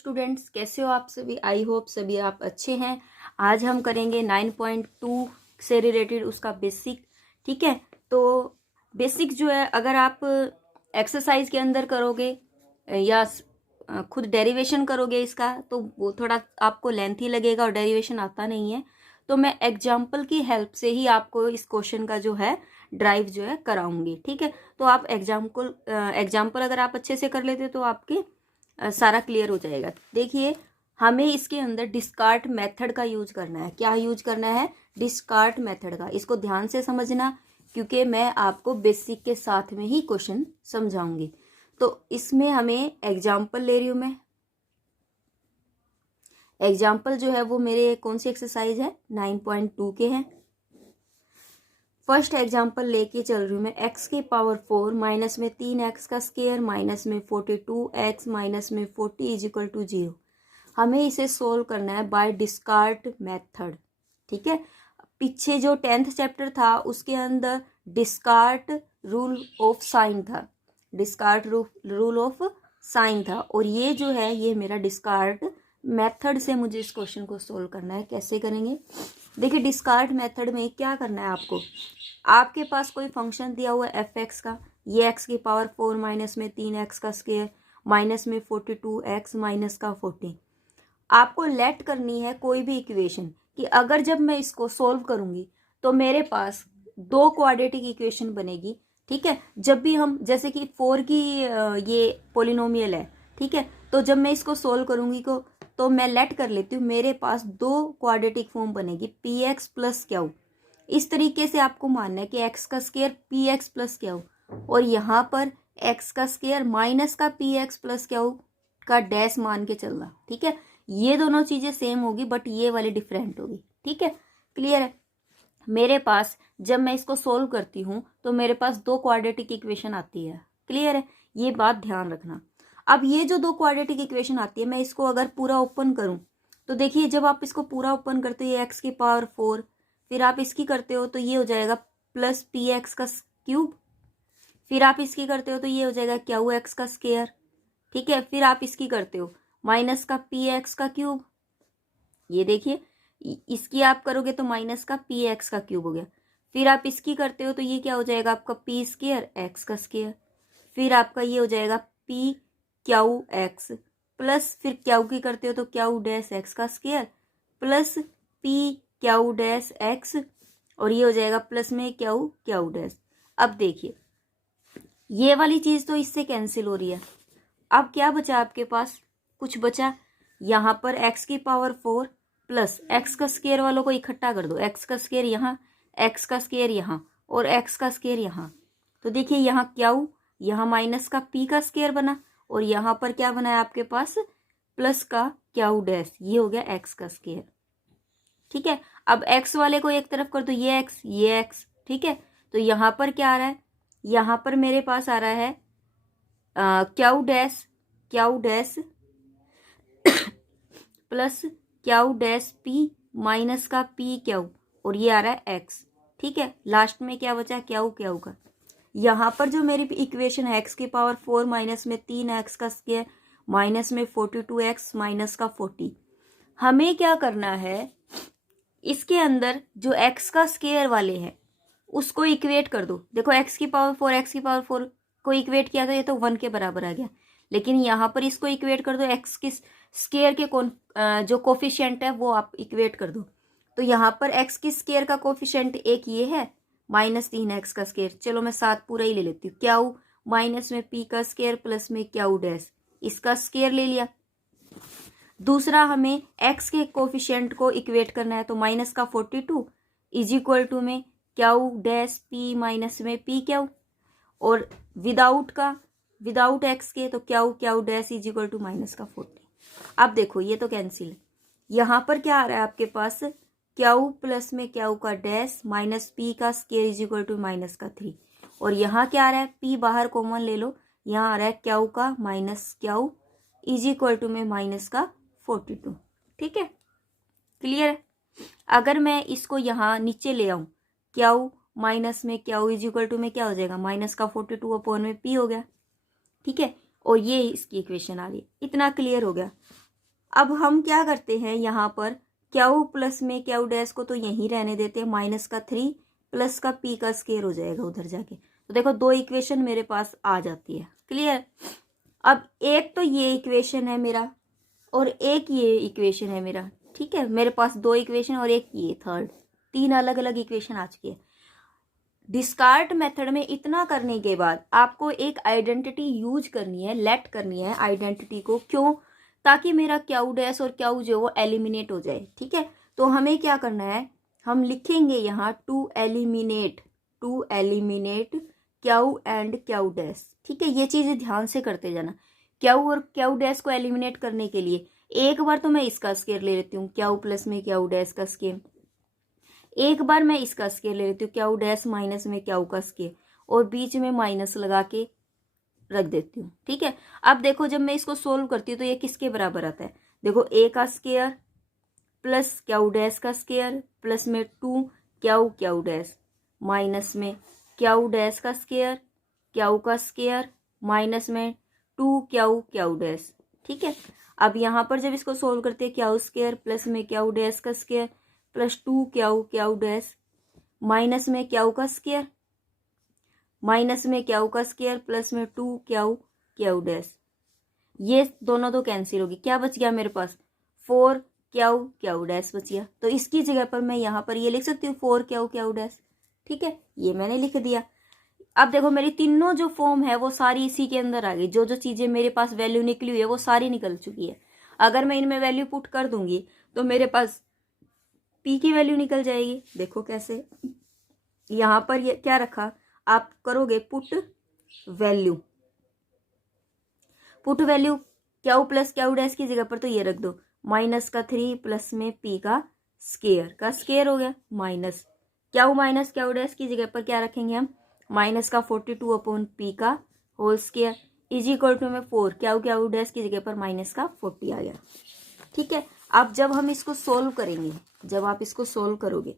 Students, कैसे हो आप सभी। आई होप सभी आप अच्छे हैं। आज हम करेंगे 9.2 से रिलेटेड उसका बेसिक। ठीक है, तो बेसिक जो है अगर आप एक्सरसाइज के अंदर करोगे या खुद डेरिवेशन करोगे इसका तो वो थोड़ा आपको लेंथी लगेगा और डेरिवेशन आता नहीं है। तो मैं एग्जाम्पल की हेल्प से ही आपको इस क्वेश्चन का जो है ड्राइव जो है कराऊंगी। ठीक है, तो आप एग्जाम्पल अगर आप अच्छे से कर लेते तो आपके सारा क्लियर हो जाएगा। देखिए, हमें इसके अंदर डिस्कार्ट मेथड का यूज करना है। क्या यूज करना है? डिस्कार्ट मेथड का। इसको ध्यान से समझना क्योंकि मैं आपको बेसिक के साथ में ही क्वेश्चन समझाऊंगी। तो इसमें हमें एग्जाम्पल ले रही हूं मैं। एग्जाम्पल जो है वो मेरे कौन सी एक्सरसाइज है? 9.2 के हैं। फर्स्ट एग्जाम्पल लेके चल रही हूँ मैं। एक्स की पावर 4 माइनस में 3x का स्क्वायर माइनस में 42x माइनस में 40 इज इक्वल टू 0। हमें इसे सोल्व करना है बाय डिस्कार्ट मेथड। ठीक है, पीछे जो 10th चैप्टर था उसके अंदर डिस्कार्ट रूल ऑफ साइन था। डिस्कार्ट रूल ऑफ साइन था और ये जो है ये मेरा डिस्कार्ट मेथड से मुझे इस क्वेश्चन को सोल्व करना है। कैसे करेंगे? देखिए, डिस्कार्ट मेथड में क्या करना है आपको। आपके पास कोई फंक्शन दिया हुआ है एफ एक्स का। ये एक्स की पावर 4 माइनस में 3x का स्क्वायर माइनस में 42x माइनस का 40। आपको लेट करनी है कोई भी इक्वेशन कि अगर जब मैं इसको सोल्व करूंगी तो मेरे पास दो क्वाड्रेटिक इक्वेशन बनेगी। ठीक है, जब भी हम जैसे कि 4 की ये पोलिनोमियल है। ठीक है, तो जब मैं इसको सोल्व करूंगी तो मैं लेट कर लेती हूँ, मेरे पास दो क्वाड्रेटिक फॉर्म बनेगी पी एक्स प्लस क्यू। इस तरीके से आपको मानना है कि एक्स का square P x plus Q और यहाँ पर एक्स का स्क्वायर माइनस का पी एक्स प्लस क्यू का डैश मान के चलना। ठीक है, ये दोनों चीजें सेम होगी बट ये वाली डिफरेंट होगी। ठीक है, क्लियर है। मेरे पास जब मैं इसको सोल्व करती हूँ तो मेरे पास दो क्वाड्रेटिक इक्वेशन आती है। क्लियर है, ये बात ध्यान रखना। अब ये जो दो क्वाड्रेटिक इक्वेशन आती है, मैं इसको अगर पूरा ओपन करूं तो देखिए, जब आप इसको पूरा ओपन करते हो ये एक्स की पावर 4, फिर आप इसकी करते हो तो ये हो जाएगा प्लस पी एक्स का क्यूब, फिर आप इसकी करते हो तो ये हो जाएगा क्यू एक्स का स्क्वायर। ठीक है, फिर आप इसकी करते हो माइनस का पी एक्स का क्यूब। ये देखिए, इसकी आप करोगे तो माइनस का पी एक्स का क्यूब हो गया। फिर आप इसकी करते हो तो ये क्या हो जाएगा आपका पी स्क्वायर एक्स का स्क्वायर। फिर आपका ये हो जाएगा पी क्यू एक्स प्लस फिर क्यू की करते हो तो क्यू डैश एक्स का square plus P Q dash x और ये हो जाएगा प्लस में क्यू क्यू डैश। अब देखिए, ये वाली चीज तो इससे कैंसिल हो रही है। अब क्या बचा आपके पास? कुछ बचा। यहाँ पर x की पावर 4 प्लस एक्स का स्क्वायर वालों को इकट्ठा कर दो। एक्स का स्क्वायर यहाँ, एक्स का स्क्वायर यहाँ और एक्स का स्क्वायर यहाँ। तो देखिए, यहाँ क्यू, यहाँ माइनस का p का स्क्वायर बना और यहाँ पर क्या बना है आपके पास? प्लस का क्यू डैश। ये हो गया एक्स का स्क्वायर। ठीक है, अब एक्स वाले को एक तरफ कर दो, ये एक्स ये एक्स। ठीक है, तो यहाँ पर क्या आ रहा है? यहाँ पर मेरे पास आ रहा है Q dash plus q dash P minus का पी क्यू और ये आ रहा है एक्स। ठीक है, लास्ट में क्या बचा? क्यू क्यू का। यहाँ पर जो मेरी इक्वेशन है एक्स की पावर 4 माइनस में 3x का स्क्वायर माइनस में 42x माइनस का 40। हमें क्या करना है, इसके अंदर जो x का स्क्वायर वाले हैं उसको इक्वेट कर दो। देखो, x की पावर 4 x की पावर 4 को इक्वेट किया था, ये तो 1 के बराबर आ गया। लेकिन यहाँ पर इसको इक्वेट कर दो, x की स्क्वायर के जो कोफिशिएंट है वो आप इक्वेट कर दो। तो यहाँ पर x की स्क्वायर का कोफिशिएंट एक ये है माइनस 3x का स्क्वायर। चलो मैं 7 पूरा ही ले लेती हूँ। क्यू माइनस में p का स्क्वायर प्लस में क्यू डैश, इसका स्क्वायर ले लिया। दूसरा हमें x के कोफिशिएंट को इक्वेट करना है तो माइनस का 42 इज इक्वल टू में क्यू डैश p माइनस में p क्यू और विदाउट x के तो q q dash is equal to minus का 40। अब देखो, ये तो कैंसिल है। यहाँ पर क्या आ रहा है आपके पास? क्यू प्लस में क्यू का डैश माइनस p का square is equal to minus का 3 और यहाँ क्या आ रहा है? p बाहर कॉमन ले लो, यहाँ आ रहा है क्यू का minus q is equal to में माइनस का 42। ठीक है, क्लियर है। अगर मैं इसको यहाँ नीचे ले आऊं, क्यू माइनस में क्यू इज इक्वल टू में क्या हो जाएगा? माइनस का 42 अपॉन में p हो गया। ठीक है, और ये इसकी इक्वेशन आ रही है। इतना क्लियर हो गया। अब हम क्या करते हैं, यहाँ पर क्यू प्लस में क्यू डैश को तो यहीं रहने देते हैं, माइनस का 3 प्लस का पी का स्केयर हो जाएगा उधर जाके। तो देखो 2 इक्वेशन मेरे पास आ जाती है। क्लियर। अब एक तो ये इक्वेशन है मेरा और एक ये इक्वेशन है मेरा। ठीक है, मेरे पास 2 इक्वेशन और एक ये थर्ड, 3 अलग अलग इक्वेशन आ चुकी है। डिस्कार्ट मेथड में इतना करने के बाद आपको एक आइडेंटिटी यूज करनी है, लेट करनी है आइडेंटिटी को। क्यों? ताकि मेरा क्यू डैश और क्यू जो वो एलिमिनेट हो जाए। ठीक है, तो हमें क्या करना है, हम लिखेंगे यहाँ to eliminate q and q dash. ठीक है, ये चीजें ध्यान से करते जाना। क्यू और क्यू डैश को एलिमिनेट करने के लिए एक बार तो मैं इसका स्केयर ले लेती हूँ, क्यू प्लस में क्यू डैश का स्केयर। एक बार मैं इसका स्केयर ले लेती हूँ, क्यू डैश माइनस में क्यू का स्केयर, और बीच में माइनस लगा के रख देती हूँ। ठीक है, अब देखो जब मैं इसको सोल्व करती हूँ तो ये किसके बराबर आता है, देखो ए का स्केयर प्लस क्यू डैश का स्केयर प्लस में 2 क्यू डैश माइनस में क्यू डैश का स्केयर क्यू का स्केयर माइनस में 2 क्यू डैश। ठीक है, अब यहाँ पर जब इसको सोल्व करते हैं, क्यू स्केयर प्लस में क्यू डैश का square plus 2 Q dash minus में क्यू का स्केयर माइनस में क्यू का स्केयर प्लस में 2 क्यू डैश। ये दोनों तो कैंसिल होगी, क्या बच गया मेरे पास, 4 क्यू डैश बच गया। तो इसकी जगह पर मैं यहाँ पर ये लिख सकती हूँ 4 क्यू डैश। ठीक है, ये मैंने लिख दिया। अब देखो मेरी तीनों जो फॉर्म है वो सारी इसी के अंदर आ गई। जो जो चीजें मेरे पास वैल्यू निकली हुई है वो सारी निकल चुकी है। अगर मैं इनमें वैल्यू पुट कर दूंगी तो मेरे पास पी की वैल्यू निकल जाएगी। देखो कैसे, यहाँ पर ये क्या रखा, आप करोगे put value Q plus q dash की जगह पर तो ये रख दो माइनस का 3 प्लस में पी का स्केयर हो गया, माइनस क्यू डैश की जगह पर क्या रखेंगे हम, माइनस का 42 अपॉन पी का whole square is equal to में 4 क्यू डैश की जगह पर माइनस का 40 आ गया। ठीक है, अब जब हम इसको सोल्व करेंगे, जब आप इसको सोल्व करोगे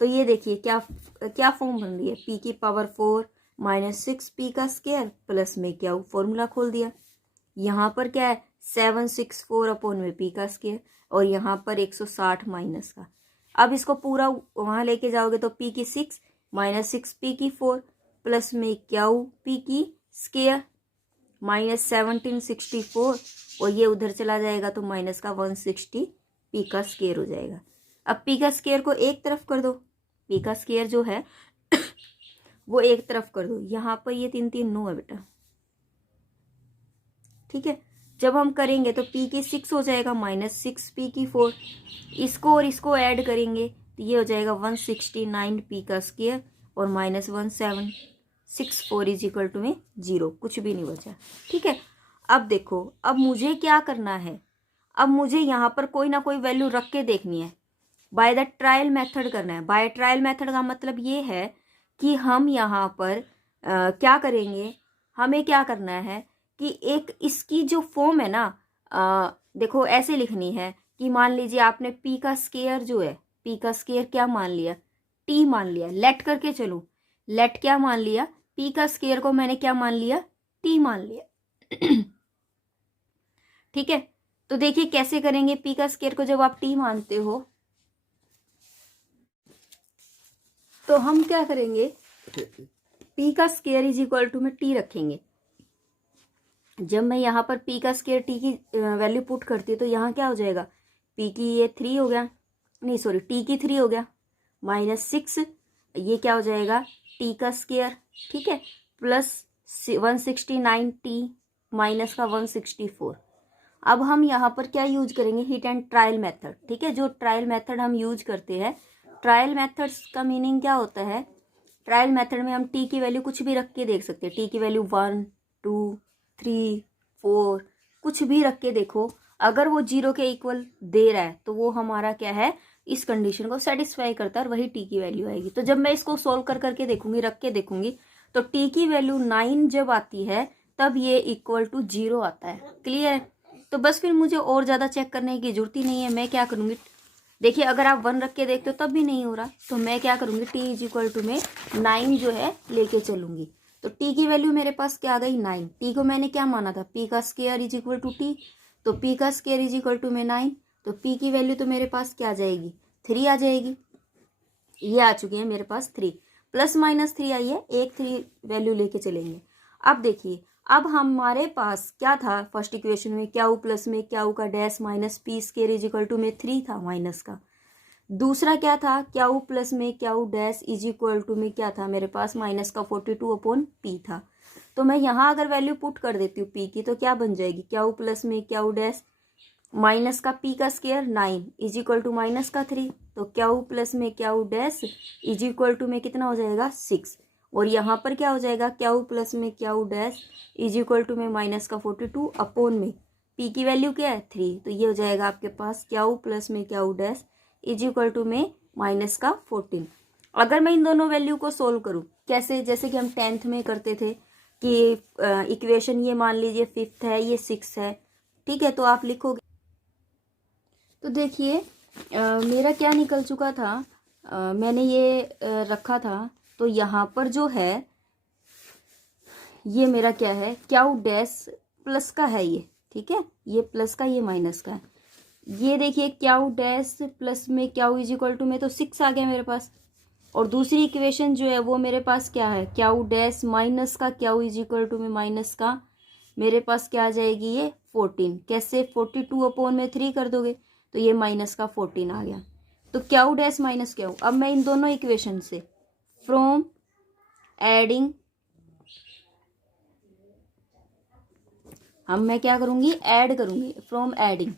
तो ये देखिए क्या फॉर्म बन रही है, पी की पावर 4 माइनस 6 पी का स्केयर प्लस में क्या फॉर्मूला खोल दिया। यहाँ पर क्या है 764 अपॉन में पी का स्केयर और यहाँ पर 160 माइनस का। अब इसको पूरा वहां लेके जाओगे तो पी की 6 माइनस 6 पी की 4 प्लस में क्यू पी की स्केयर माइनस 1764 और ये उधर चला जाएगा तो माइनस का 160 पी का स्केयर हो जाएगा। अब पी का स्केयर को एक तरफ कर दो, पी का स्केयर जो है वो एक तरफ कर दो। यहाँ पर ये 3 3 9 है बेटा। ठीक है, जब हम करेंगे तो पी की 6 हो जाएगा माइनस 6 पी की 4, इसको और इसको ऐड करेंगे तो ये हो जाएगा 169 पी का स्केयर और माइनस 1764 इज इक्वल टू में 0, कुछ भी नहीं बचा। ठीक है, अब देखो अब मुझे क्या करना है, अब मुझे यहाँ पर कोई ना कोई वैल्यू रख के देखनी है, बाय द ट्रायल मेथड करना है। बाय ट्रायल मेथड का मतलब ये है कि हम यहाँ पर क्या करेंगे, हमें क्या करना है कि एक इसकी जो फॉर्म है ना, देखो ऐसे लिखनी है कि मान लीजिए आपने पी का स्केयर जो है, पी का स्केयर क्या मान लिया, टी मान लिया, लेट करके चलो, लेट क्या मान लिया, पी का स्केयर को मैंने क्या मान लिया, टी मान लिया। ठीक है, तो देखिए कैसे करेंगे, पी का स्केयर को जब आप टी मानते हो तो हम क्या करेंगे, पी का स्केयर इज इक्वल टू में टी रखेंगे। जब मैं यहाँ पर पी का स्केयर टी की वैल्यू पुट करती हूँ तो यहाँ क्या हो जाएगा, पी की ये 3 हो गया, नहीं सॉरी टी की 3 हो गया माइनस 6, ये क्या हो जाएगा टी का स्केयर। ठीक है, प्लस 169 टी माइनस का 164। अब हम यहाँ पर क्या यूज करेंगे, हिट एंड ट्रायल मेथड। ठीक है, जो ट्रायल मेथड हम यूज करते हैं, ट्रायल मेथड्स का मीनिंग क्या होता है, ट्रायल मेथड में हम टी की वैल्यू कुछ भी रख के देख सकते हैं। टी की वैल्यू 1 2 3 4 कुछ भी रख के देखो, अगर वो 0 के इक्वल दे रहा है तो वो हमारा क्या है, इस कंडीशन को सेटिस्फाई करता है और वही टी की वैल्यू आएगी। तो जब मैं इसको सोल्व कर करके देखूंगी, रख के देखूंगी, तो टी की वैल्यू 9 जब आती है तब ये इक्वल टू 0 आता है। क्लियर है, तो बस फिर मुझे और ज़्यादा चेक करने की जरूरत ही नहीं है। मैं क्या करूँगी, देखिए अगर आप 1 रख के देखते हो तब भी नहीं हो रहा तो मैं क्या करूँगी, टी इज इक्वल टू में 9 जो है लेके चलूंगी। तो टी की वैल्यू मेरे पास क्या आ गई 9, टी को मैंने क्या माना था, पी का square is equal to t, तो p का स्क्वायर इज इक्वल टू में 9, तो p की वैल्यू तो मेरे पास क्या आ जाएगी, 3 आ जाएगी। ये आ चुकी है मेरे पास 3, प्लस माइनस 3 आई है, एक 3 वैल्यू लेके चलेंगे। अब देखिए, अब हमारे पास क्या था फर्स्ट इक्वेशन में, क्यू प्लस में क्यू का dash minus p square is equal to में 3 था माइनस का। दूसरा क्या था, क्यू प्लस में q dash is equal to में क्या था मेरे पास, माइनस का 42 अपॉन पी था। तो मैं यहाँ अगर वैल्यू पुट कर देती हूँ पी की, तो क्या बन जाएगी, क्यू प्लस में क्यू डैश माइनस का पी का square 9 is equal to minus का 3, तो क्यू प्लस में q dash is equal to में कितना हो जाएगा 6, और यहाँ पर क्या हो जाएगा, क्यू प्लस में q dash is equal to में माइनस का 42 अपॉन में पी की वैल्यू क्या है 3, तो ये हो जाएगा आपके पास क्यू प्लस में q dash is equal to में माइनस का 14। अगर मैं इन दोनों वैल्यू को सोल्व करूँ कैसे, जैसे कि हम 10th में करते थे कि इक्वेशन ये मान लीजिए 5th है, ये 6 है, ठीक है, तो आप लिखोगे। तो देखिए मेरा क्या निकल चुका था, मैंने ये रखा था, तो यहाँ पर जो है ये मेरा क्या है, क्यू डैश प्लस का है ये, ठीक है, ये प्लस का, ये माइनस का है। ये देखिए क्यू डैश प्लस में क्यू इज इक्वल टू में तो 6 आ गया मेरे पास, और दूसरी इक्वेशन जो है वो मेरे पास क्या है, क्यू डैश माइनस का क्यू इज इक्वल टू में माइनस का मेरे पास क्या आ जाएगी, ये 14, कैसे 42 अपॉन में 3 कर दोगे तो ये माइनस का 14 आ गया। तो क्यू डैश माइनस क्यू, अब मैं इन दोनों इक्वेशन से फ्रॉम एडिंग, हम मैं क्या करूंगी, ऐड करूंगी, फ्रॉम एडिंग,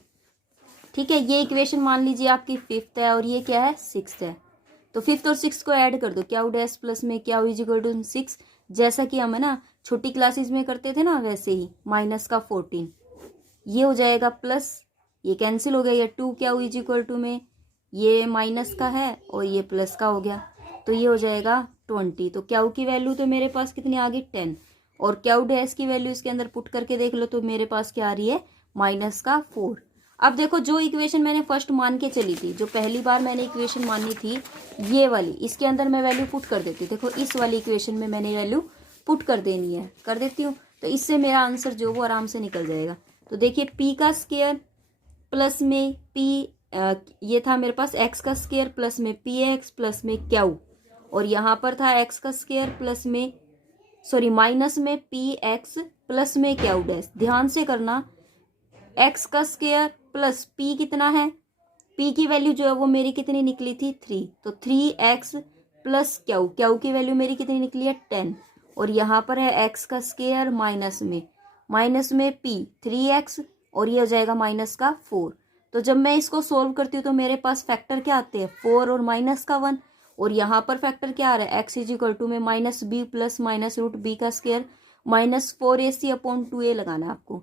ठीक है। ये इक्वेशन मान लीजिए आपकी 5th है और ये क्या है 6th है, तो 5th और 6th को ऐड कर दो, क्यू डैश प्लस में क्यू इज इक्वल टू 6, जैसा कि हम है ना छोटी क्लासेस में करते थे ना, वैसे ही माइनस का 14, ये हो जाएगा प्लस, ये कैंसिल हो गया, ये 2 क्यू इज इक्वल टू में ये माइनस का है और ये प्लस का हो गया, तो ये हो जाएगा 20। तो क्यू की वैल्यू तो मेरे पास कितनी आ गई 10, और क्यू डैश की वैल्यू इसके अंदर पुट करके देख लो तो मेरे पास क्या आ रही है, माइनस का 4। अब देखो जो इक्वेशन मैंने फर्स्ट मान के चली थी, जो पहली बार मैंने इक्वेशन मानी थी ये वाली, इसके अंदर मैं वैल्यू पुट कर देती, देखो इस वाली इक्वेशन में मैंने वैल्यू पुट कर देनी है, कर देती हूँ, तो इससे मेरा आंसर जो वो आराम से निकल जाएगा। तो देखिए पी का स्क्वायर प्लस में पी, ये था मेरे पास एक्स का स्क्वायर प्लस में पी एक्स प्लस में क्यू, और यहाँ पर था एक्स का स्क्वायर प्लस में माइनस में पी एक्स प्लस में क्यू डैश। ध्यान से करना, एक्स का स्क्वायर प्लस पी कितना है, पी की वैल्यू जो है वो मेरी कितनी निकली थी 3, तो 3x प्लस क्यू, क्यू की वैल्यू मेरी कितनी निकली है 10, और यहाँ पर है एक्स का स्क्वायर माइनस में पी 3x, और ये हो जाएगा माइनस का 4। तो जब मैं इसको सोल्व करती हूँ तो मेरे पास फैक्टर क्या आते हैं 4 और माइनस का 1, और यहाँ पर फैक्टर क्या आ रहा है x इज इक्वल टू में minus B plus minus root B का square minus 4ac upon 2a लगाना है आपको।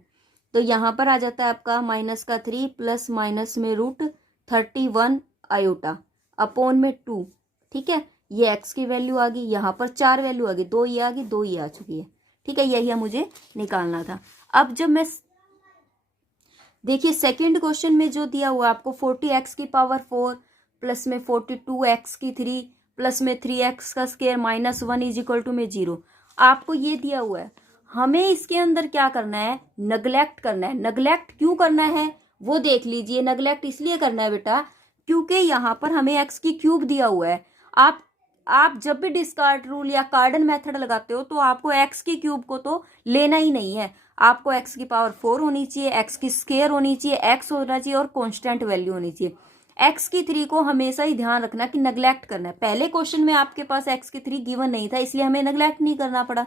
तो यहाँ पर आ जाता है आपका माइनस का 3 प्लस माइनस में रूट 31 आयोटा अपॉन में 2, ठीक है, ये x की वैल्यू आ गई, यहाँ पर 4 वैल्यू आ गई, 2 ये आ गई, 2 ये आ चुकी है, ठीक है, यही मुझे निकालना था। अब जब मैं देखिए सेकंड क्वेश्चन में जो दिया हुआ आपको 40x की पावर 4 प्लस में 42x की 3 प्लस में 3x का square minus 1 is equal to में 0, आपको ये दिया हुआ है, हमें इसके अंदर क्या करना है, नेग्लेक्ट करना है। नेग्लेक्ट क्यों करना है वो देख लीजिए, नेग्लेक्ट इसलिए करना है बेटा क्योंकि यहाँ पर हमें एक्स की क्यूब दिया हुआ है। आप जब भी डिस्कार्ड रूल या कार्डन मेथड लगाते हो तो आपको एक्स की क्यूब को तो लेना ही नहीं है, आपको एक्स की पावर 4 होनी चाहिए, एक्स की स्क्वायर होनी चाहिए, एक्स होना चाहिए और कांस्टेंट वैल्यू होनी चाहिए। एक्स की 3 को हमेशा ही ध्यान रखना कि नेग्लेक्ट करना है। पहले क्वेश्चन में आपके पास एक्स की 3 गिवन नहीं था, इसलिए हमें नेग्लेक्ट नहीं करना पड़ा।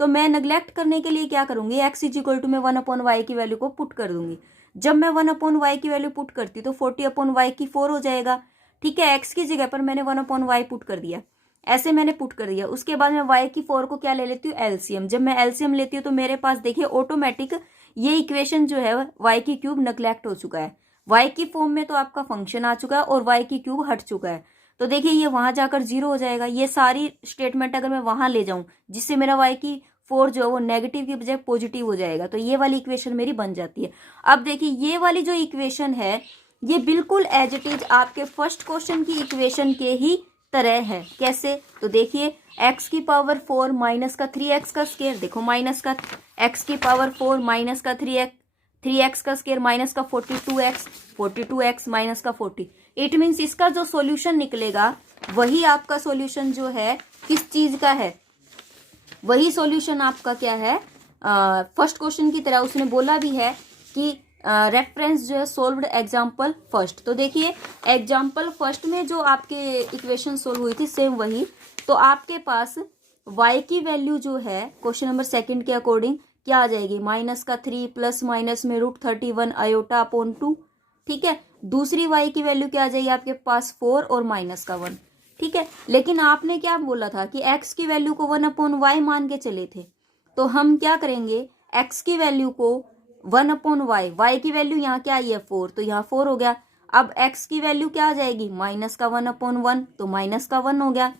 तो मैं नेग्लेक्ट करने के लिए क्या करूंगी, एक्स इज इक्वल टू में 1 अपॉन वाई की वैल्यू को पुट कर दूंगी। जब मैं 1 अपॉन वाई की वैल्यू पुट करती तो 40 अपॉन वाई की 4 हो जाएगा, ठीक है, एक्स की जगह पर मैंने 1 अपॉन वाई पुट कर दिया, ऐसे मैंने पुट कर दिया। उसके बाद मैं वाई की 4 को क्या ले लेती हूँ, एलसीएम। जब मैं एलसीएम लेती हूँ तो मेरे पास देखिए ऑटोमेटिक ये इक्वेशन जो है वाई की क्यूब नेग्लेक्ट हो चुका है, वाई की फॉर्म में तो आपका फंक्शन आ चुका है और वाई की क्यूब हट चुका है। तो देखिए ये वहां जाकर 0 हो जाएगा। ये सारी स्टेटमेंट अगर मैं वहां ले जाऊं जिससे मेरा वाई की 4 जो है वो नेगेटिव की बजाय पॉजिटिव हो जाएगा, तो ये वाली इक्वेशन मेरी बन जाती है। अब देखिए ये वाली जो इक्वेशन है ये बिल्कुल एज इट इज आपके फर्स्ट क्वेश्चन की इक्वेशन के ही तरह है। कैसे, तो देखिए x की पावर 4 माइनस का 3x का स्क्वायर, देखो माइनस का x की पावर 4 माइनस का 3x का स्क्वायर माइनस का 42x माइनस का 40। इट मीन्स इसका जो सॉल्यूशन निकलेगा वही आपका सॉल्यूशन जो है किस चीज का है, वही सॉल्यूशन आपका क्या है, फर्स्ट क्वेश्चन की तरह उसने बोला भी है कि रेफरेंस जो है सोल्व्ड एग्जाम्पल फर्स्ट। तो देखिए एग्जाम्पल फर्स्ट में जो आपके इक्वेशन सोल्व हुई थी सेम वही, तो आपके पास y की वैल्यू जो है क्वेश्चन नंबर सेकंड के अकॉर्डिंग क्या आ जाएगी, माइनस का 3 प्लस माइनस में √31 आयोटा अपॉन 2। ठीक है, दूसरी y की वैल्यू क्या आ जाएगी आपके पास 4 और माइनस का 1। ठीक है, लेकिन आपने क्या बोला था कि x की वैल्यू को 1/y मान के चले थे, तो हम क्या करेंगे x की वैल्यू को 1/y, y की वैल्यू यहाँ क्या आई है 4, तो यहाँ 4 हो गया। अब x की वैल्यू क्या आ जाएगी माइनस का 1/1, तो माइनस का 1 हो गया।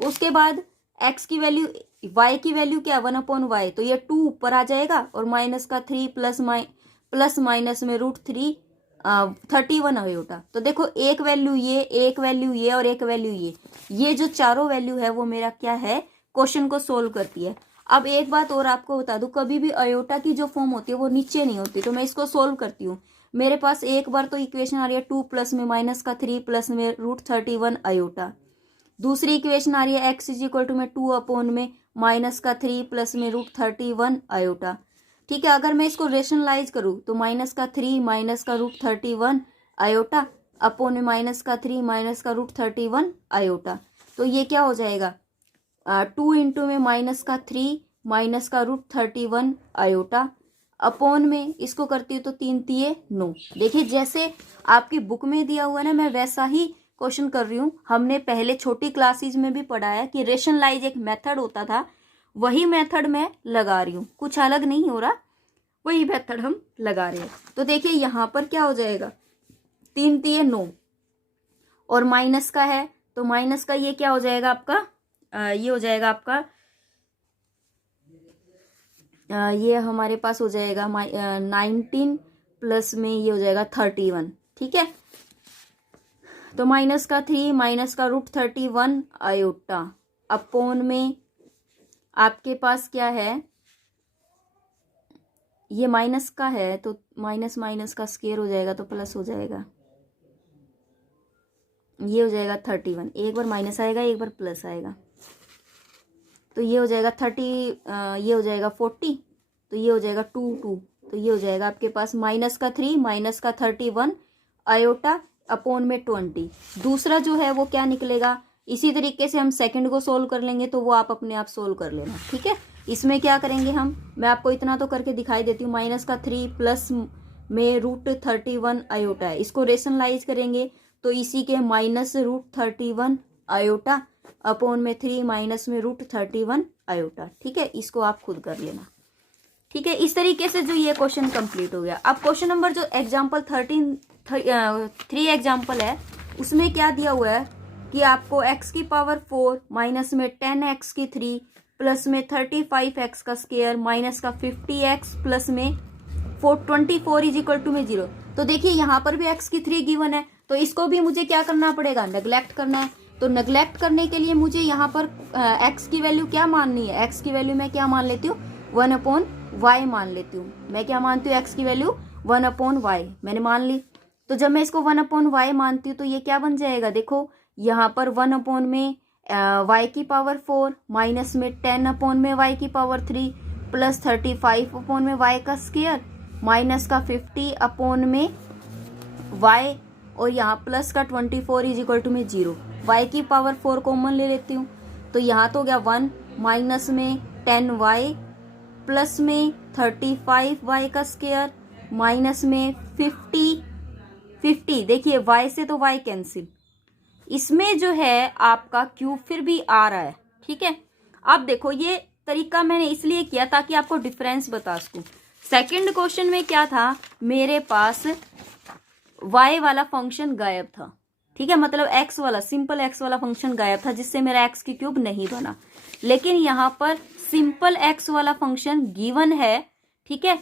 उसके बाद x की वैल्यू y की वैल्यू क्या 1/y, तो ये 2 ऊपर आ जाएगा और माइनस का 3 प्लस माइनस में √31 आयोटा। तो देखो एक वैल्यू ये, एक वैल्यू ये और एक वैल्यू ये जो चारों वैल्यू है वो मेरा क्या है क्वेश्चन को सोल्व करती है। अब एक बात और आपको बता दूं, कभी भी आयोटा की जो फॉर्म होती है वो नीचे नहीं होती, तो मैं इसको सोल्व करती हूँ। मेरे पास एक बार तो इक्वेशन आ रही है 2 प्लस में माइनस का 3 प्लस में √31 आयोटा। दूसरी इक्वेशन आ रही है x इज इक्वल टू में 2 अपॉन में माइनस का 3 प्लस में √31 आयोटा। ठीक है, अगर मैं इसको रेशनलाइज करूँ तो माइनस का 3 माइनस का √31 आयोटा अपॉन में माइनस का 3 माइनस का √31 आयोटा, तो ये क्या हो जाएगा 2 इंटू में माइनस का 3 माइनस का √31 आयोटा अपॉन में इसको करती हूँ तो 3 तिये 9। देखिए जैसे आपकी बुक में दिया हुआ है ना, मैं वैसा ही क्वेश्चन कर रही हूँ। हमने पहले छोटी क्लासेज में भी पढ़ा है कि रेशनलाइज एक मेथड होता था, वही मेथड मैं लगा रही हूँ, कुछ अलग नहीं हो रहा, वही मेथड हम लगा रहे हैं। तो देखिए यहाँ पर क्या हो जाएगा 3 तिये 9 और माइनस का है, तो माइनस का ये क्या हो जाएगा आपका ये हो जाएगा आपका ये हमारे पास हो जाएगा 19 प्लस में ये हो जाएगा 31। ठीक है, तो माइनस का 3 माइनस का √31 आयोटा अपॉन में आपके पास क्या है, ये माइनस का है तो माइनस माइनस का स्क्वायर हो जाएगा तो प्लस हो जाएगा, ये हो जाएगा 31। एक बार माइनस आएगा एक बार प्लस आएगा, तो ये हो जाएगा 30, ये हो जाएगा 40, तो ये हो जाएगा 2, तो ये हो जाएगा आपके पास माइनस का 3 माइनस का 31 आयोटा अपॉन में 20। दूसरा जो है वो क्या निकलेगा, इसी तरीके से हम सेकंड को सोल्व कर लेंगे, तो वो आप अपने आप सोल्व कर लेना। ठीक है, इसमें क्या करेंगे हम, मैं आपको इतना तो करके दिखाई देती हूँ। माइनस का 3 प्लस में √31 आयोटा है, इसको रेशनलाइज करेंगे तो इसी के माइनस √31 आयोटा अपॉन में 3 माइनस में √31 आयोटा। ठीक है, इसको आप खुद कर लेना। ठीक है, इस तरीके से जो ये क्वेश्चन कंप्लीट हो गया। अब क्वेश्चन नंबर जो एग्जाम्पल 3 एग्जाम्पल है उसमें क्या दिया हुआ है कि आपको x की पावर 4 माइनस में 10x की 3 प्लस में 35x का स्क्वायर माइनस का 50x प्लस में 24 इज इक्वल टू में 0। तो देखिए यहाँ पर भी x की 3 गिवन है, तो इसको भी मुझे क्या करना पड़ेगा, नेग्लेक्ट करना है। तो नेग्लेक्ट करने के लिए मुझे यहाँ पर x की वैल्यू क्या माननी है, x की वैल्यू मैं क्या मान लेती हूँ 1/y मान लेती हूँ। मैं क्या मानती हूँ x की वैल्यू 1/y मैंने मान ली। तो जब मैं इसको 1/y मानती हूँ तो ये क्या बन जाएगा, देखो यहाँ पर 1 में y की पावर 4 माइनस में 10 में y की पावर 3 प्लस 35 में y का स्क्वायर माइनस का 50 में y और यहाँ प्लस का 24 इज इक्वल टू में 0। y की पावर 4 कॉमन ले लेती हूँ, तो यहाँ तो हो गया 1 माइनस में 10y प्लस में 35y का स्क्वायर माइनस में 50। देखिए y से तो y कैंसिल, इसमें जो है आपका क्यूब फिर भी आ रहा है। ठीक है, अब देखो ये तरीका मैंने इसलिए किया ताकि आपको डिफरेंस बता सकूं। सेकंड क्वेश्चन में क्या था, मेरे पास y वाला फंक्शन गायब था। ठीक है, मतलब x वाला सिंपल x वाला फंक्शन गायब था जिससे मेरा x की क्यूब नहीं बना, लेकिन यहाँ पर सिंपल x वाला फंक्शन गिवन है। ठीक है,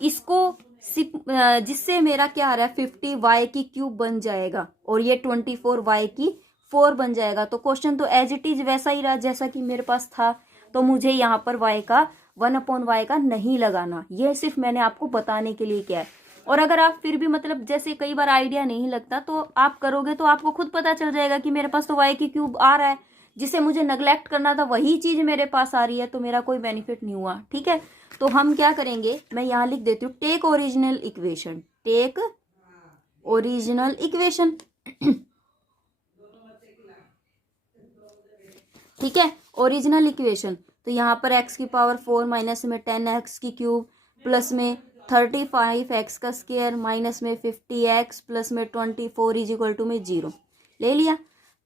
इसको जिससे मेरा क्या आ रहा है 50y की क्यूब बन जाएगा और ये 24y की 4 बन जाएगा। तो क्वेश्चन तो एज इट इज वैसा ही रहा जैसा कि मेरे पास था, तो मुझे यहाँ पर y का 1/y का नहीं लगाना। ये सिर्फ मैंने आपको बताने के लिए किया है। और अगर आप फिर भी मतलब जैसे कई बार आइडिया नहीं लगता तो आप करोगे तो आपको खुद पता चल जाएगा कि मेरे पास तो y³ आ रहा है, जिसे मुझे नेग्लेक्ट करना था वही चीज मेरे पास आ रही है, तो मेरा कोई बेनिफिट नहीं हुआ। ठीक है, तो हम क्या करेंगे, मैं यहाँ लिख देती हूँ, take original equation, take original equation. ठीक है, ओरिजिनल इक्वेशन। तो यहाँ पर x⁴ माइनस में 10x³ प्लस में 35x² माइनस में 50x प्लस में 24 इज इक्वल टू में 0 ले लिया।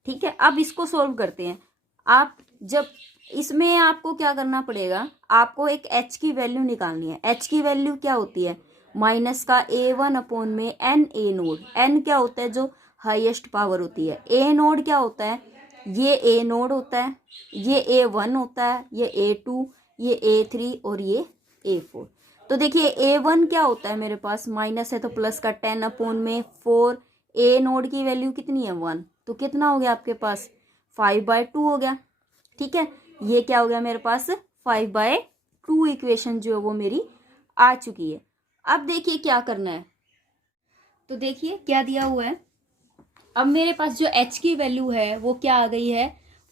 ठीक है, अब इसको सोल्व करते हैं। आप जब इसमें आपको क्या करना पड़ेगा, आपको एक h की वैल्यू निकालनी है। h की वैल्यू क्या होती है, माइनस का a1/में n a नोड। n क्या होता है, जो हाईएस्ट पावर होती है। a नोड क्या होता है, ये a नोड होता है, ये a1 होता है, ये a2, ये a3 और ये a4। तो देखिए a1 क्या होता है, मेरे पास माइनस है तो प्लस का 10/4, a नोड की वैल्यू कितनी है 1, तो कितना हो गया आपके पास 5/2 हो गया। ठीक है, ये क्या हो गया मेरे पास 5/2 इक्वेशन जो है वो मेरी आ चुकी है। अब देखिए क्या करना है, तो देखिए क्या दिया हुआ है। अब मेरे पास जो h की वैल्यू है वो क्या आ गई है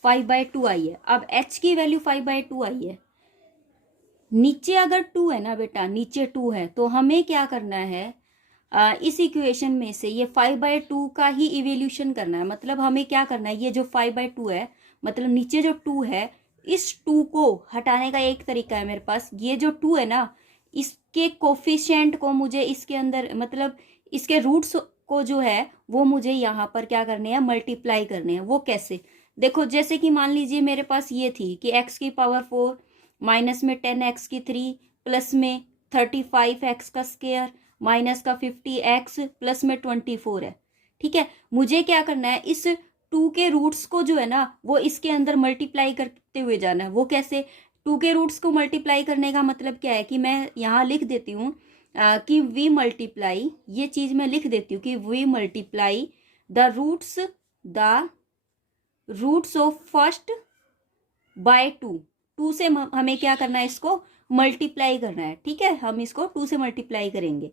5/2 आई है। अब h की वैल्यू 5/2 आई है, नीचे अगर 2 है ना बेटा, नीचे 2 है तो हमें क्या करना है, इस इक्वेशन में से ये 5/2 का ही इवोल्यूशन करना है। मतलब हमें क्या करना है, ये जो 5/2 है, मतलब नीचे जो 2 है, इस 2 को हटाने का एक तरीका है मेरे पास। ये जो 2 है ना, इसके कोफिशिएंट को मुझे इसके अंदर, मतलब इसके रूट्स को जो है वो मुझे यहाँ पर क्या करने हैं, मल्टीप्लाई करने हैं। वो कैसे, देखो जैसे कि मान लीजिए मेरे पास ये थी कि x⁴ माइनस में 10x³ प्लस में 35x² माइनस का 50x प्लस में 24 है। ठीक है, मुझे क्या करना है, इस 2 के रूट्स को जो है ना वो इसके अंदर मल्टीप्लाई करते हुए जाना है। वो कैसे, 2 के रूट्स को मल्टीप्लाई करने का मतलब क्या है कि मैं यहाँ लिख देती हूँ कि वी मल्टीप्लाई, ये चीज मैं लिख देती हूँ कि we multiply the roots of first by 2 से हमें क्या करना है, इसको मल्टीप्लाई करना है। ठीक है, हम इसको 2 से मल्टीप्लाई करेंगे।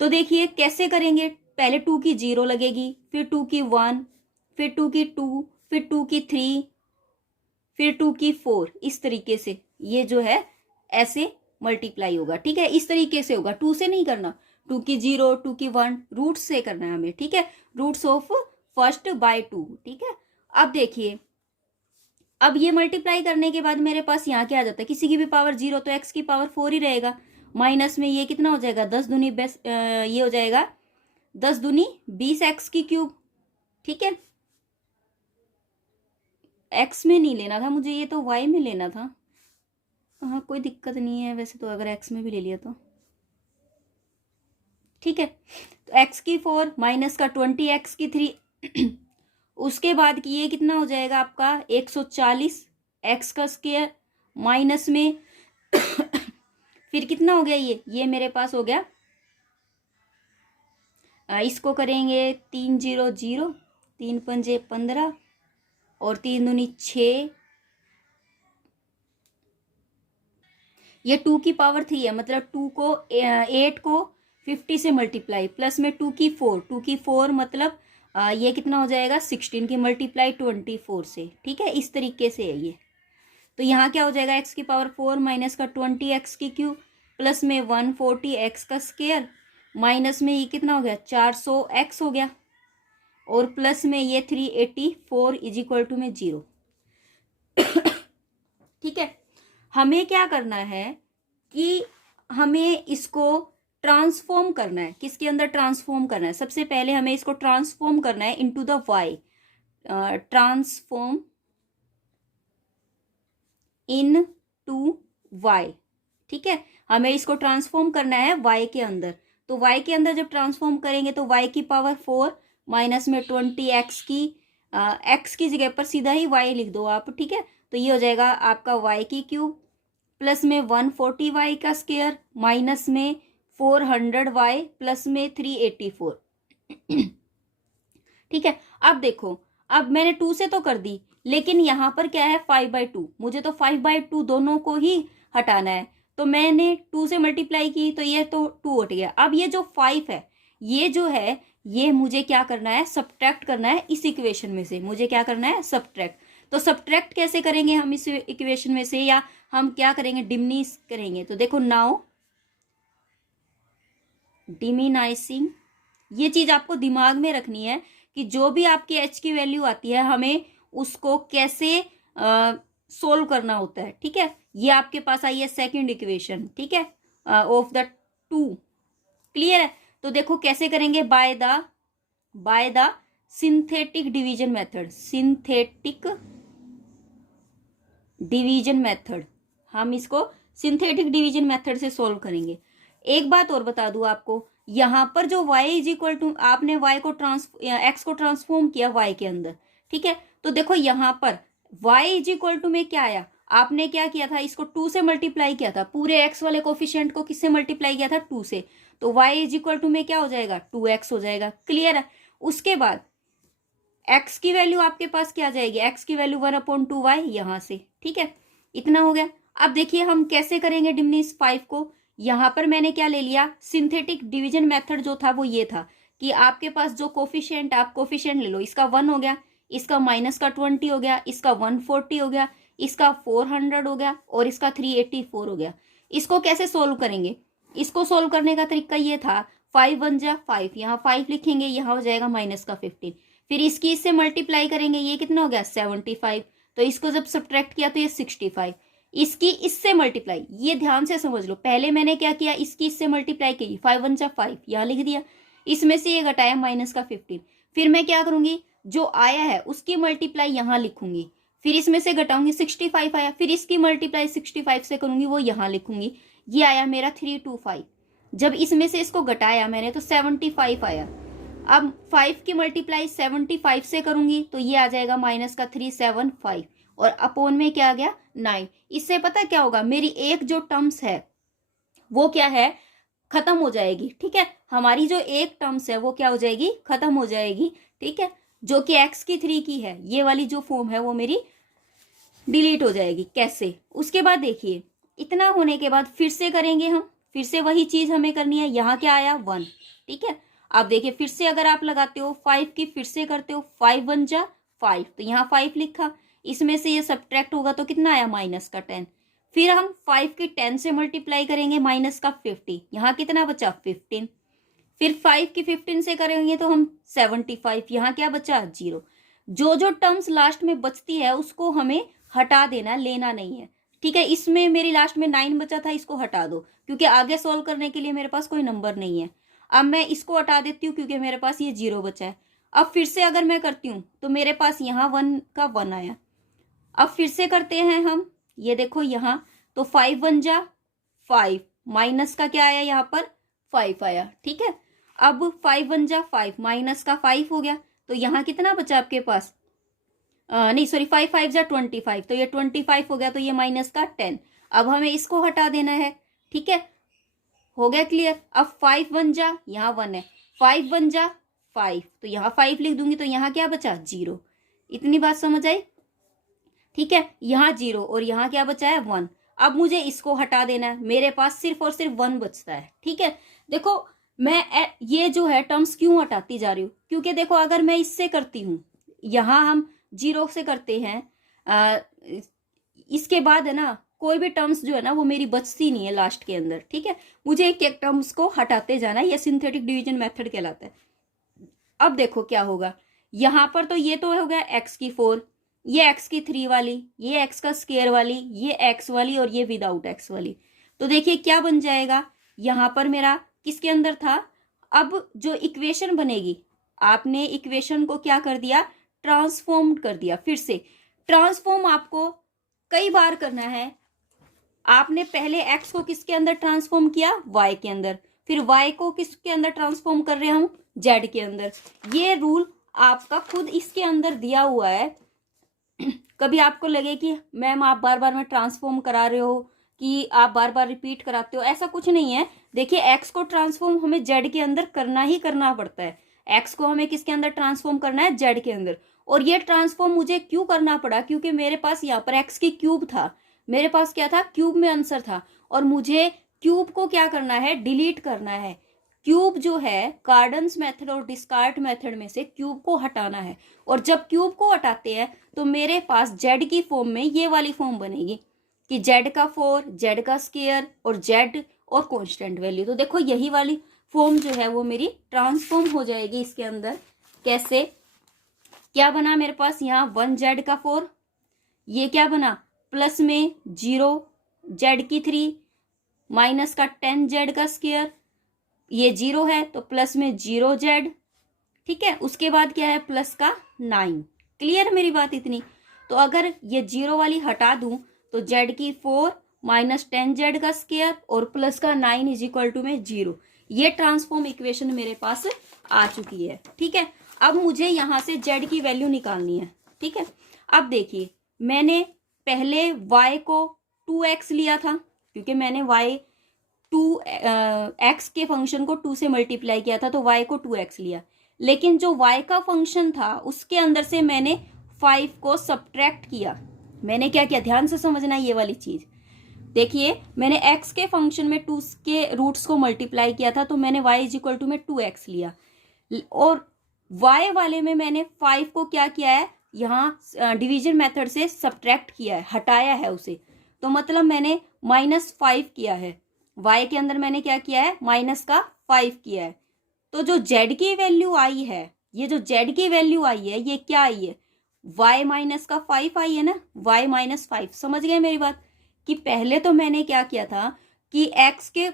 तो देखिए कैसे करेंगे, पहले 2 की 0 लगेगी, फिर 2 की 1, फिर 2 की 2, फिर 2 की 3, फिर 2 की 4, इस तरीके से ये जो है ऐसे मल्टीप्लाई होगा। ठीक है, इस तरीके से होगा, 2 से नहीं करना, 2 की 0, 2 की 1, रूट्स से करना है हमें। ठीक है, रूट्स ऑफ फर्स्ट बाय 2। ठीक है, अब देखिए, अब ये मल्टीप्लाई करने के बाद मेरे पास यहाँ क्या आ जाता है, किसी की भी पावर 0 तो x⁴ ही रहेगा, माइनस में ये कितना हो जाएगा 10 दूनी ये हो जाएगा 10 दूनी 20x³। ठीक है, x में नहीं लेना था मुझे, ये तो y में लेना था। हाँ कोई दिक्कत नहीं है वैसे तो, अगर x में भी ले लिया तो ठीक है। तो x⁴ माइनस का 20x³ उसके बाद की ये कितना हो जाएगा आपका 140 x² माइनस में फिर कितना हो गया, ये मेरे पास हो गया, इसको करेंगे 3 0 0, 3 पंजे 15 और 3 दूनी 6, ये 2 की पावर 3 है, मतलब 8 को 50 से मल्टीप्लाई प्लस में 2 की 4 मतलब ये कितना हो जाएगा 16 की मल्टीप्लाई 24 से। ठीक है, इस तरीके से है ये। तो यहाँ क्या हो जाएगा x⁴ माइनस का 20x³ प्लस में 140x² माइनस में ये कितना हो गया 400x हो गया और प्लस में ये 384 इज इक्वल टू में 0। ठीक है, हमें क्या करना है कि हमें इसको ट्रांसफॉर्म करना है, किसके अंदर ट्रांसफॉर्म करना है, सबसे पहले हमें इसको ट्रांसफॉर्म करना है into the y, transform into y। ठीक है, हमें इसको ट्रांसफॉर्म करना है y के अंदर। तो y के अंदर जब ट्रांसफॉर्म करेंगे तो y⁴ माइनस में 20x x की जगह पर सीधा ही y लिख दो आप। ठीक है, तो ये हो जाएगा आपका y³ प्लस में 140y² माइनस में 400y प्लस में 384। ठीक है, अब देखो, अब मैंने 2 से तो कर दी, लेकिन यहाँ पर क्या है 5/2, मुझे तो 5/2 दोनों को ही हटाना है। तो मैंने 2 से मल्टीप्लाई की तो ये तो 2 हट गया। अब ये जो 5 है ये जो है ये मुझे क्या करना है, सब्ट्रैक्ट करना है इस इक्वेशन में से। मुझे क्या करना है, सब्ट्रैक्ट। तो सब्ट्रैक्ट कैसे करेंगे हम इस इक्वेशन में से, या हम क्या करेंगे, डिमिनिश करेंगे। तो देखो नाउ डिमिनाइसिंग, ये चीज आपको दिमाग में रखनी है कि जो भी आपकी एच की वैल्यू आती है हमें उसको कैसे सोल्व करना होता है। ठीक है, ये आपके पास आई है सेकंड इक्वेशन, ठीक है, ऑफ द 2। क्लियर है। तो देखो कैसे करेंगे, by the synthetic division method. Synthetic division method, हम इसको सिंथेटिक डिवीजन मेथड से सोल्व करेंगे। एक बात और बता दूं आपको, यहां पर जो y इज इक्वल टू, आपने y को x को ट्रांसफॉर्म किया y के अंदर, ठीक है। तो देखो यहां पर y इज इक्वल टू में क्या आया, आपने क्या किया था, इसको 2 से मल्टीप्लाई किया था, पूरे x वाले कोफिशिएंट को किससे मल्टीप्लाई किया था, 2 से। तो y इज इक्वल टू में क्या हो जाएगा, 2x हो जाएगा। क्लियर है। उसके बाद x की वैल्यू आपके पास क्या आ जाएगी, x की वैल्यू 1/2y यहां से। ठीक है, इतना हो गया। अब देखिए हम कैसे करेंगे डिमिनिश 5 को। यहां पर मैंने क्या ले लिया, सिंथेटिक डिवीजन मेथड जो था वो ये था कि आपके पास जो कोफिशिएंट, आप कोफिशिएंट ले लो, इसका 1 हो गया, इसका माइनस का 20 हो गया, इसका 140 हो गया, इसका 400 हो गया और इसका 384 हो गया। इसको कैसे सोल्व करेंगे, इसको सोल्व करने का तरीका ये था, 5 1 जा 5, यहाँ 5 लिखेंगे, यहाँ हो जाएगा माइनस का 15, फिर इसकी इससे मल्टीप्लाई करेंगे, ये कितना हो गया 75, तो इसको जब सब्ट्रैक्ट किया तो ये 65, इसकी इससे मल्टीप्लाई, ये ध्यान से समझ लो, पहले मैंने क्या किया, इसकी इससे मल्टीप्लाई की, 5 1 जा 5 यहाँ लिख दिया, इसमें से ये घटाया माइनस का 15, फिर मैं क्या करूंगी, जो आया है उसकी मल्टीप्लाई यहाँ लिखूंगी, फिर इसमें से घटाऊंगी, 65 आया, फिर इसकी मल्टीप्लाई 65 से करूंगी, वो यहाँ लिखूंगी, ये आया मेरा 325। जब इसमें से इसको घटाया मैंने तो 75 आया। अब 5 की मल्टीप्लाई 75 से करूंगी तो ये आ जाएगा माइनस का 375 और अपोन में क्या आ गया 9। इससे पता क्या होगा, मेरी एक जो टर्म्स है वो क्या है, खत्म हो जाएगी। ठीक है, हमारी जो एक टर्म्स है वो क्या हो जाएगी, खत्म हो जाएगी। ठीक है, जो कि x की 3 की है, ये वाली जो फॉर्म है वो मेरी डिलीट हो जाएगी। कैसे, उसके बाद देखिए, इतना होने के बाद फिर से करेंगे हम, फिर से वही चीज हमें करनी है। यहाँ क्या आया 1, ठीक है। अब देखिए फिर से अगर आप लगाते हो 5 की, फिर से करते हो 5 1 जा 5, तो यहाँ 5 लिखा, इसमें से ये सब्ट्रैक्ट होगा तो कितना आया माइनस का 10, फिर हम 5 की 10 से मल्टीप्लाई करेंगे, माइनस का 50, यहाँ कितना बचा 15, फिर 5 की 15 से करेंगे तो हम 75, यहाँ क्या बचा 0। जो जो टर्म्स लास्ट में बचती है उसको हमें हटा देना, लेना नहीं है। ठीक है, इसमें मेरी लास्ट में 9 बचा था, इसको हटा दो क्योंकि आगे सोल्व करने के लिए मेरे पास कोई नंबर नहीं है। अब मैं इसको हटा देती हूँ क्योंकि मेरे पास ये 0 बचा है। अब फिर से अगर मैं करती हूँ तो मेरे पास यहाँ 1 का 1 आया। अब फिर से करते हैं हम, ये देखो यहाँ, तो 5 1 जा 5, माइनस का क्या आया, यहाँ पर 5 आया। ठीक है, अब 5 1 जा 5, माइनस का 5 हो गया, तो यहाँ कितना बचा आपके पास, नहीं सॉरी 5 5 जा 25, तो ये 25 हो गया, तो ये माइनस का 10। अब हमें इसको हटा देना है। ठीक है, हो गया क्लियर। अब 5 1 जा, यहाँ 1 है, 5 1 जा 5, तो यहाँ 5 लिख दूंगी, तो यहाँ क्या बचा 0। इतनी बात समझ आई। ठीक है, यहाँ 0 और यहाँ क्या बचा है 1। अब मुझे इसको हटा देना है, मेरे पास सिर्फ और सिर्फ 1 बचता है। ठीक है, देखो मैं ये जो है टर्म्स क्यों हटाती जा रही हूँ, क्योंकि देखो अगर मैं इससे करती हूँ, यहाँ हम 0 से करते हैं, इसके बाद है ना कोई भी टर्म्स जो है ना वो मेरी बचती नहीं है लास्ट के अंदर। ठीक है, मुझे एक एक टर्म्स को हटाते जाना है, ये सिंथेटिक डिवीजन मेथड कहलाता है। अब देखो क्या होगा, यहाँ पर तो ये तो हो गया x की 4, ये x की 3 वाली, ये x का स्क्वायर वाली, ये x वाली और ये विदाउट x वाली। तो देखिए क्या बन जाएगा, यहाँ पर मेरा किसके अंदर था, अब जो इक्वेशन बनेगी, आपने इक्वेशन को क्या कर दिया, ट्रांसफॉर्म कर दिया। फिर से ट्रांसफॉर्म आपको कई बार करना है। आपने पहले x को किसके अंदर ट्रांसफॉर्म किया, y के अंदर, फिर y को किसके अंदर ट्रांसफॉर्म कर रहे हैं हम, z के अंदर। ये रूल आपका खुद इसके अंदर दिया हुआ है। कभी आपको लगे कि मैम आप बार बार में ट्रांसफॉर्म करा रहे हो, कि आप बार बार रिपीट कराते हो, ऐसा कुछ नहीं है। देखिए x को ट्रांसफॉर्म हमें z के अंदर करना ही करना पड़ता है। x को हमें किसके अंदर ट्रांसफॉर्म करना है, z के अंदर। और ये ट्रांसफॉर्म मुझे क्यों करना पड़ा, क्योंकि मेरे पास यहाँ पर x की क्यूब था, मेरे पास क्या था, क्यूब में आंसर था, और मुझे क्यूब को क्या करना है, डिलीट करना है। क्यूब जो है कार्डन्स मेथड और डिस्कार्ट मेथड में से क्यूब को हटाना है, और जब क्यूब को हटाते हैं तो मेरे पास जेड की फॉर्म में ये वाली फॉर्म बनेगी कि जेड का 4, जेड का स्क्वायर और जेड और कांस्टेंट वैल्यू। तो देखो यही वाली फॉर्म जो है वो मेरी ट्रांसफॉर्म हो जाएगी इसके अंदर। कैसे, क्या बना मेरे पास यहाँ 1 जेड का 4, ये क्या बना प्लस में 0 जेड की 3 माइनस का 10 जेड का स्क्वायर, ये 0 है तो प्लस में 0 जेड, ठीक है। उसके बाद क्या है प्लस का 9। क्लियर है मेरी बात इतनी। तो अगर ये 0 वाली हटा दूं तो जेड की 4 माइनस 10 जेड का स्क्वायर और प्लस का 9 इज इक्वल टू में 0। ये ट्रांसफॉर्म इक्वेशन मेरे पास आ चुकी है, ठीक है। अब मुझे यहां से जेड की वैल्यू निकालनी है, ठीक है। अब देखिए मैंने पहले y को 2x लिया था, क्योंकि मैंने y 2x के फंक्शन को 2 से मल्टीप्लाई किया था तो y को 2x लिया। लेकिन जो y का फंक्शन था उसके अंदर से मैंने 5 को सब्ट्रैक्ट किया। मैंने क्या किया, ध्यान से समझना ये वाली चीज। देखिए मैंने x के फंक्शन में 2 के रूट्स को मल्टीप्लाई किया था तो मैंने y इज इक्वल टू में 2x लिया, और y वाले में मैंने 5 को क्या किया है, यहाँ डिवीजन मेथड से सब्ट्रैक्ट किया है, हटाया है उसे। तो मतलब मैंने -5 किया है, y के अंदर मैंने क्या किया है, -5 किया है। तो जो z की वैल्यू आई है, ये जो z की वैल्यू आई है ये क्या आई है, y -5 आई है ना, y -5। समझ गए मेरी बात, कि पहले तो मैंने क्या किया था कि x के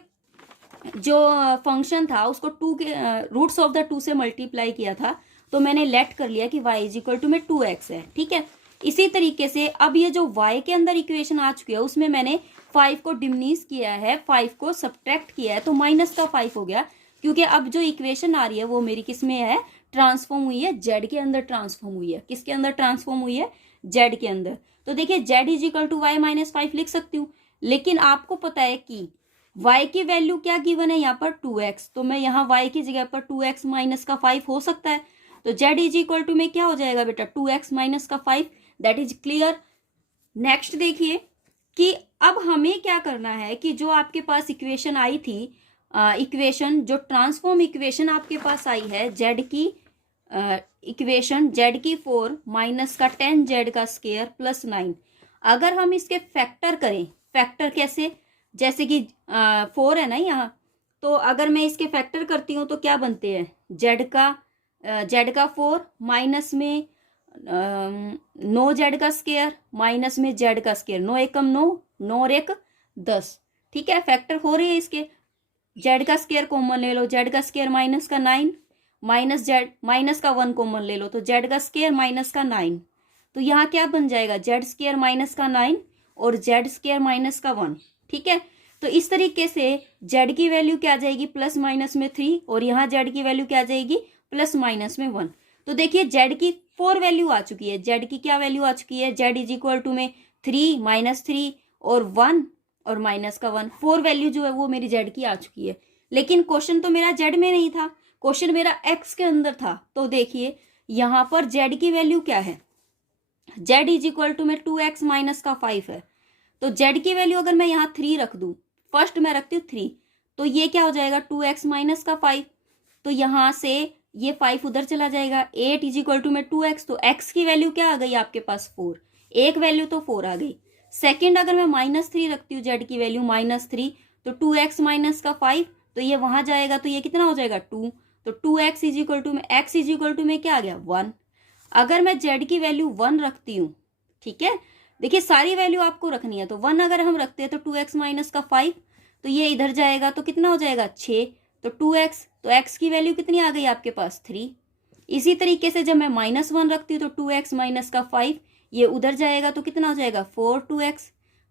जो फंक्शन था उसको 2 के रूट्स ऑफ द 2 से मल्टीप्लाई किया था, तो मैंने लेट कर लिया कि y इज इक्वल टू में 2x है, ठीक है। इसी तरीके से अब ये जो y के अंदर इक्वेशन आ चुकी है उसमें मैंने 5 को डिमिनिश किया है, 5 को सब्ट्रैक्ट किया है, तो -5 हो गया, क्योंकि अब जो इक्वेशन आ रही है वो मेरी किस में है, ट्रांसफॉर्म हुई है, जेड के अंदर ट्रांसफॉर्म हुई है। किसके अंदर ट्रांसफॉर्म हुई है, जेड के अंदर। तो देखिए z is equal to y -5 लिख सकती हूँ, लेकिन आपको पता है कि y की वैल्यू क्या गिवन है यहाँ पर 2x, तो मैं यहाँ y की जगह पर 2x माइनस का 5 हो सकता है। तो z इज इक्वल टू में क्या हो जाएगा बेटा, 2x माइनस का 5। That is clear. नेक्स्ट देखिए कि अब हमें क्या करना है कि जो आपके पास इक्वेशन आई थी, इक्वेशन जो ट्रांसफॉर्म इक्वेशन आपके पास आई है z की इक्वेशन, z की 4 माइनस का 10 z का स्क्वायर प्लस 9, अगर हम इसके फैक्टर करें, फैक्टर कैसे, जैसे कि 4 है ना यहाँ, तो अगर मैं इसके फैक्टर करती हूँ तो क्या बनते हैं, z का 4 माइनस में 9 जेड का स्क्वायर माइनस में जेड का स्क्वायर, 9 एकम 9, 9 और 1 10, ठीक है। फैक्टर हो रही है इसके, जेड का स्क्वायर कॉमन ले लो, जेड का स्क्वायर माइनस का 9 माइनस जेड माइनस का 1 कॉमन ले लो, तो जेड का स्क्वायर माइनस का 9, तो यहाँ क्या बन जाएगा, जेड स्क्वायर माइनस का 9 और जेड स्क्वायर माइनस का 1, ठीक है। तो इस तरीके से जेड की वैल्यू क्या आ जाएगी, प्लस माइनस में 3, और यहाँ जेड की वैल्यू क्या आ जाएगी, प्लस माइनस में 1। तो देखिए जेड की 4 वैल्यू आ चुकी है, जेड की क्या वैल्यू आ चुकी है, जेड इज इक्वल टू में 3 -3 और 1 और माइनस का 1, 4 वैल्यू जो है वो मेरी जेड की आ चुकी है। लेकिन क्वेश्चन तो मेरा जेड में नहीं था, क्वेश्चन मेरा एक्स के अंदर था। तो देखिए यहाँ पर जेड की वैल्यू क्या है, जेड इज इक्वल टू में 2x माइनस का 5 है। तो जेड की वैल्यू अगर मैं यहाँ 3 रख दूं, फर्स्ट मैं रखती हूँ 3, तो ये क्या हो जाएगा 2x माइनस का 5, तो यहाँ से ये 5 उधर चला जाएगा, 8 इज इक्वल टू में 2x, तो x की वैल्यू क्या आ गई आपके पास 4, एक वैल्यू तो 4 आ गई। सेकंड अगर मैं -3 रखती हूँ जेड की वैल्यू -3, तो 2x माइनस का 5, तो ये वहां जाएगा, तो ये कितना हो जाएगा 2, तो 2x इज इक्वल टू में x इज इक्वल टू में क्या आ गया 1। अगर मैं जेड की वैल्यू 1 रखती हूँ, ठीक है, देखिए सारी वैल्यू आपको रखनी है, तो 1 अगर हम रखते हैं तो 2x माइनस का 5, तो ये इधर जाएगा तो कितना हो जाएगा 6, तो 2x, तो x की वैल्यू कितनी आ गई आपके पास 3। इसी तरीके से जब मैं -1 रखती हूँ तो 2x माइनस का 5, ये उधर जाएगा तो कितना हो जाएगा 4 2x,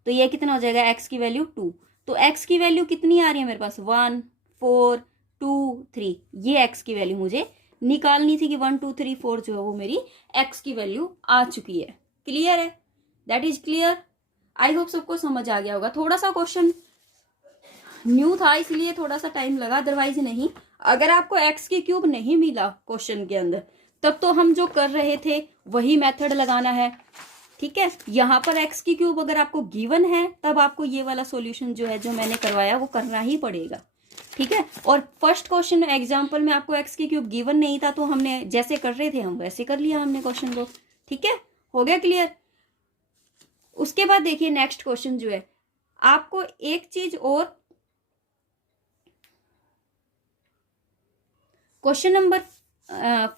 तो ये कितना हो जाएगा x की वैल्यू 2। तो x की वैल्यू कितनी आ रही है मेरे पास 1 4 2 3, ये x की वैल्यू मुझे निकालनी थी कि 1 2 3 4 जो है वो मेरी x की वैल्यू आ चुकी है। क्लियर है, that is clear. I hope सबको समझ आ गया होगा। थोड़ा सा क्वेश्चन न्यू था इसलिए थोड़ा सा टाइम लगा, अदरवाइज नहीं। अगर आपको एक्स की क्यूब नहीं मिला क्वेश्चन के अंदर, तब तो हम जो कर रहे थे वही मेथड लगाना है। ठीक है, यहाँ पर एक्स की क्यूब अगर आपको गिवन है तब आपको ये वाला सॉल्यूशन जो है जो मैंने करवाया वो करना ही पड़ेगा। ठीक है, और फर्स्ट क्वेश्चन एग्जांपल में आपको एक्स की क्यूब गिवन नहीं था तो हमने जैसे कर रहे थे हम वैसे कर लिया हमने क्वेश्चन को। ठीक है, हो गया क्लियर। उसके बाद देखिए नेक्स्ट क्वेश्चन जो है, आपको एक चीज और, क्वेश्चन नंबर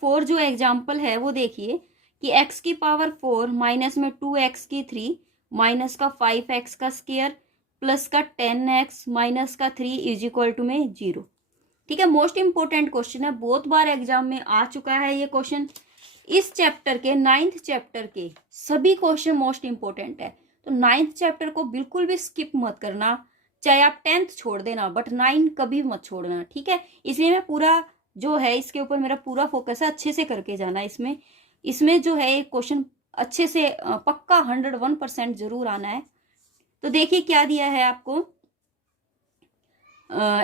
4 जो एग्जाम्पल है वो देखिए कि x की पावर 4 माइनस में 2x की 3 माइनस का 5x का स्क्वायर प्लस का 10x माइनस का 3 इज इक्वल टू में 0। ठीक है, मोस्ट इंपोर्टेंट क्वेश्चन है, बहुत बार एग्जाम में आ चुका है ये क्वेश्चन। इस चैप्टर के 9th चैप्टर के सभी क्वेश्चन मोस्ट इंपोर्टेंट है, तो 9th चैप्टर को बिल्कुल भी स्किप मत करना, चाहे आप 10th छोड़ देना बट 9 कभी मत छोड़ना। ठीक है, इसलिए मैं पूरा जो है इसके ऊपर मेरा पूरा फोकस है, अच्छे से करके जाना। इसमें जो है क्वेश्चन अच्छे से पक्का 101% जरूर आना है। तो देखिए क्या दिया है आपको,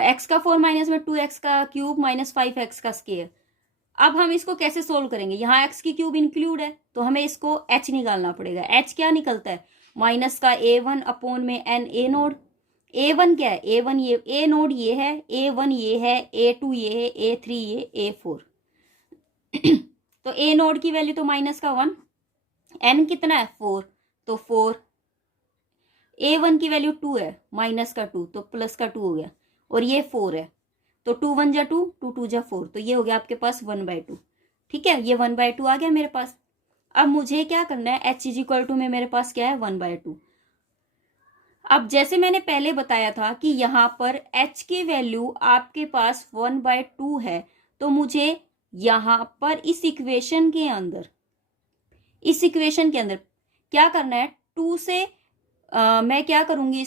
x का 4 माइनस में 2x का क्यूब माइनस 5x का स्क्वायर। अब हम इसको कैसे सोल्व करेंगे, यहाँ x की क्यूब इंक्लूड है तो हमें इसको h निकालना पड़ेगा। h क्या निकलता है, माइनस का a1 अपॉन में n a नोड। a1 क्या है, a1 ये a नोड ये है, a1 ये है, a2 ये है, a3 ये, a4 तो a नोड की वैल्यू तो माइनस का 1, n कितना है 4 तो 4, a1 की वैल्यू 2 है माइनस का 2 तो प्लस का 2 हो गया, और ये 4 है तो 2 1 जा 2, 2 2 जा 4, तो ये हो गया आपके पास 1/2। ठीक है, ये 1/2 आ गया मेरे पास। अब मुझे क्या करना है, h इज इक्वल टू में मेरे पास क्या है 1/2। अब जैसे मैंने पहले बताया था कि यहाँ पर h की वैल्यू आपके पास 1/2 है, तो मुझे यहाँ पर इस इक्वेशन के अंदर क्या करना है, 2 से मैं क्या करूंगी,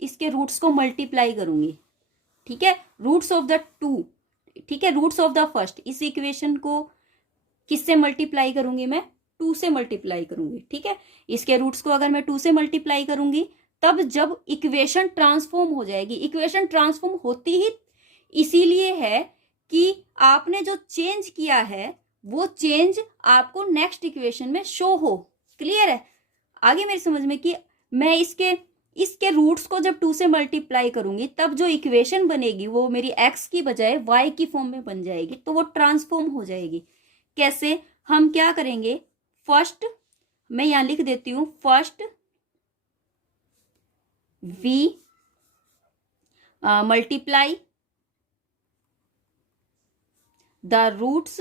इसके रूट्स को मल्टीप्लाई करूंगी। ठीक है, रूट्स ऑफ द 2, ठीक है, रूट्स ऑफ द फर्स्ट, इस इक्वेशन को किससे मल्टीप्लाई करूंगी मैं, 2 से मल्टीप्लाई करूंगी। ठीक है, इसके रूट्स को अगर मैं 2 से मल्टीप्लाई करूंगी तब जब इक्वेशन ट्रांसफॉर्म हो जाएगी, इक्वेशन ट्रांसफॉर्म होती ही इसीलिए है कि आपने जो चेंज किया है वो चेंज आपको नेक्स्ट इक्वेशन में शो हो। क्लियर है, आगे मेरी समझ में कि मैं इसके रूट्स को जब 2 से मल्टीप्लाई करूंगी तब जो इक्वेशन बनेगी वो मेरी x की बजाय y की फॉर्म में बन जाएगी, तो वो ट्रांसफॉर्म हो जाएगी। कैसे, हम क्या करेंगे, फर्स्ट मैं यहां लिख देती हूं, first v multiply the roots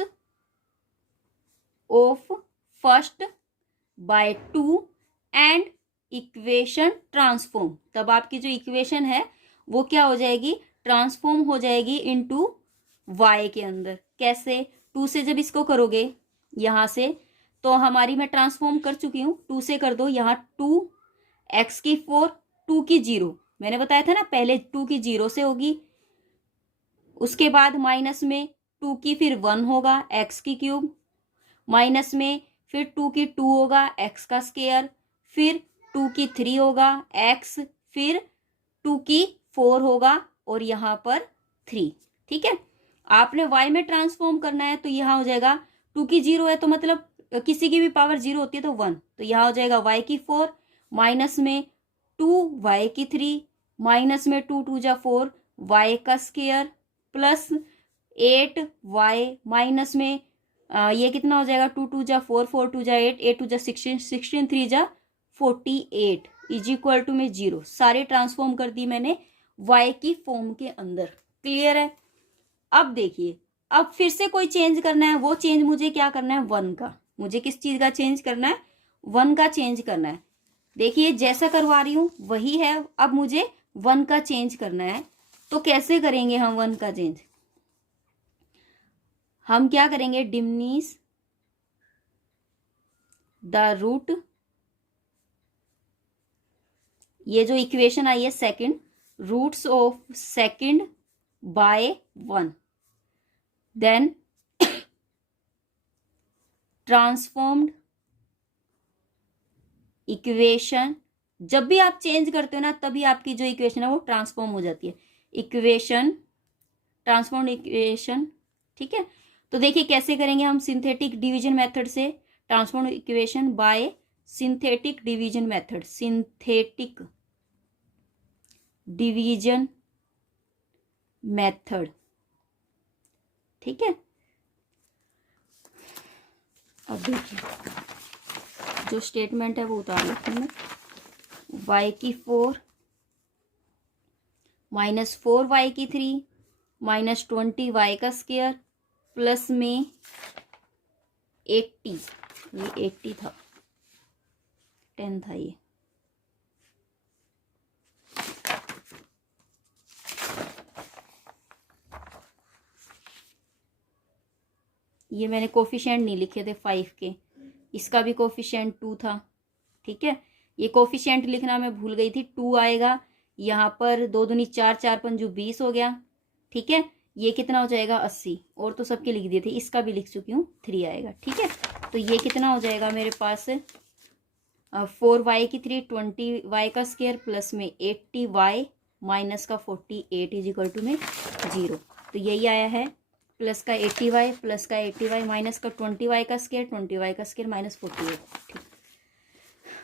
of first by 2 and equation transform, तब आपकी जो इक्वेशन है वो क्या हो जाएगी, ट्रांसफॉर्म हो जाएगी इनटू y के अंदर। कैसे, 2 से जब इसको करोगे यहां से, तो हमारी मैं ट्रांसफॉर्म कर चुकी हूं, 2 से कर दो, यहाँ 2 x की 4 2 की 0, मैंने बताया था ना पहले 2 की 0 से होगी, उसके बाद माइनस में 2 की फिर 1 होगा x की क्यूब, माइनस में फिर 2 की 2 होगा x का स्क्वायर, फिर 2 की 3 होगा x, फिर 2 की 4 होगा और यहाँ पर 3। ठीक है, आपने y में ट्रांसफॉर्म करना है तो यहाँ हो जाएगा 2 की 0 है तो मतलब किसी की भी पावर 0 होती है तो 1, तो यहाँ हो जाएगा y की 4 माइनस में 2y की 3 माइनस में 2 2 जा 4 y का स्क्वायर प्लस 8y माइनस में ये कितना हो जाएगा, 2 2 जा 4 4 2 जा 8 8 2 जा 16 16 3 जा 48 इज इक्वल टू में 0। सारे ट्रांसफॉर्म कर दी मैंने y की फॉर्म के अंदर। क्लियर है, अब देखिए, अब फिर से कोई चेंज करना है, वो चेंज मुझे क्या करना है, 1 का, मुझे किस चीज का चेंज करना है, 1 का चेंज करना है। देखिए जैसा करवा रही हूं वही है, अब मुझे 1 का चेंज करना है, तो कैसे करेंगे हम 1 का चेंज, हम क्या करेंगे, डिमनीज द रूट, ये जो इक्वेशन आई है second, roots of second by 1, then transformed equation, जब भी आप चेंज करते हो ना तभी आपकी जो इक्वेशन है वो ट्रांसफॉर्म हो जाती है, इक्वेशन ट्रांसफॉर्म्ड इक्वेशन। ठीक है, तो देखिए कैसे करेंगे हम, सिंथेटिक डिवीजन मेथड से transformed equation by synthetic division method, synthetic division method, ठीक है। अब देखिए जो स्टेटमेंट है वो उतार लेती हूँ मैं। y की 4 माइनस 4y की 3 माइनस 20y का स्क्वायर प्लस में 80, ये 80 था, 10 था ये मैंने कोफिशिएंट नहीं लिखे थे 5 के, इसका भी कोफिशिएंट 2 था, ठीक है। ये कोफिशिएंट लिखना मैं भूल गई थी, 2 आएगा यहाँ पर, 2 दूनी 4, 4 पंजू 20 हो गया, ठीक है। ये कितना हो जाएगा 80, और तो सबके लिख दिए थे, इसका भी लिख चुकी हूँ, 3 आएगा, ठीक है। तो ये कितना हो जाएगा मेरे पास 4y की 3 20y का स्क्वायर प्लस में 80y माइनस का 48 इज इक्वल टू में 0। तो यही आया है, प्लस का 80y प्लस का 80y माइनस का 20y का स्क्वायर, 20y का स्क्वायर माइनस 48, ठीक।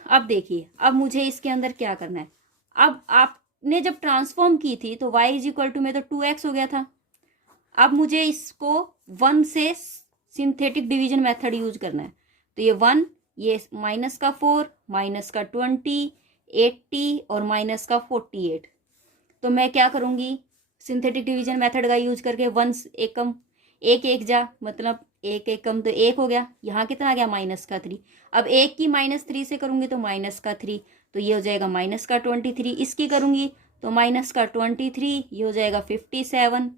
अब देखिए, अब मुझे इसके अंदर क्या करना है। अब आपने जब ट्रांसफॉर्म की थी तो y इज इक्वल टू में तो 2x हो गया था। अब मुझे इसको 1 से सिंथेटिक डिवीजन मेथड यूज करना है। तो ये 1, ये माइनस का 4 माइनस का 20 80 और माइनस का 48। तो मैं क्या करूंगी, सिंथेटिक डिवीजन मेथड का यूज करके 1 एकम, एक एक जा, मतलब एक एकम तो 1 हो गया, यहाँ कितना आ गया माइनस का 3। अब 1 की माइनस 3 से करूंगी तो माइनस का 3, तो ये हो जाएगा माइनस का 23। इसकी करूंगी तो माइनस का 23, ये हो जाएगा 57,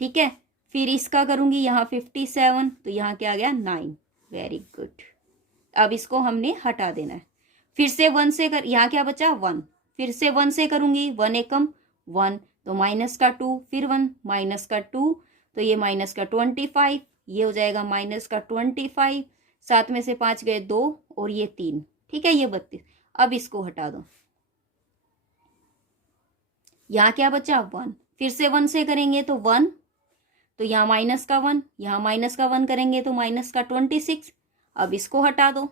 ठीक है। फिर इसका करूंगी यहाँ 57, तो यहाँ क्या आ गया 9, वेरी गुड। अब इसको हमने हटा देना है। फिर से 1 से कर, यहाँ क्या बचा 1, फिर से 1 से करूंगी, 1 एकम 1, तो माइनस का 2, फिर 1 माइनस का 2, तो ये माइनस का 25, ये हो जाएगा माइनस का 25, 7 में से 5 गए 2 और ये 3, ठीक है, ये 32। अब इसको हटा दो, यहाँ क्या बचा 1, फिर से 1 से करेंगे तो 1, तो यहाँ माइनस का 1, यहाँ माइनस का 1 करेंगे तो माइनस का 26। अब इसको हटा दो,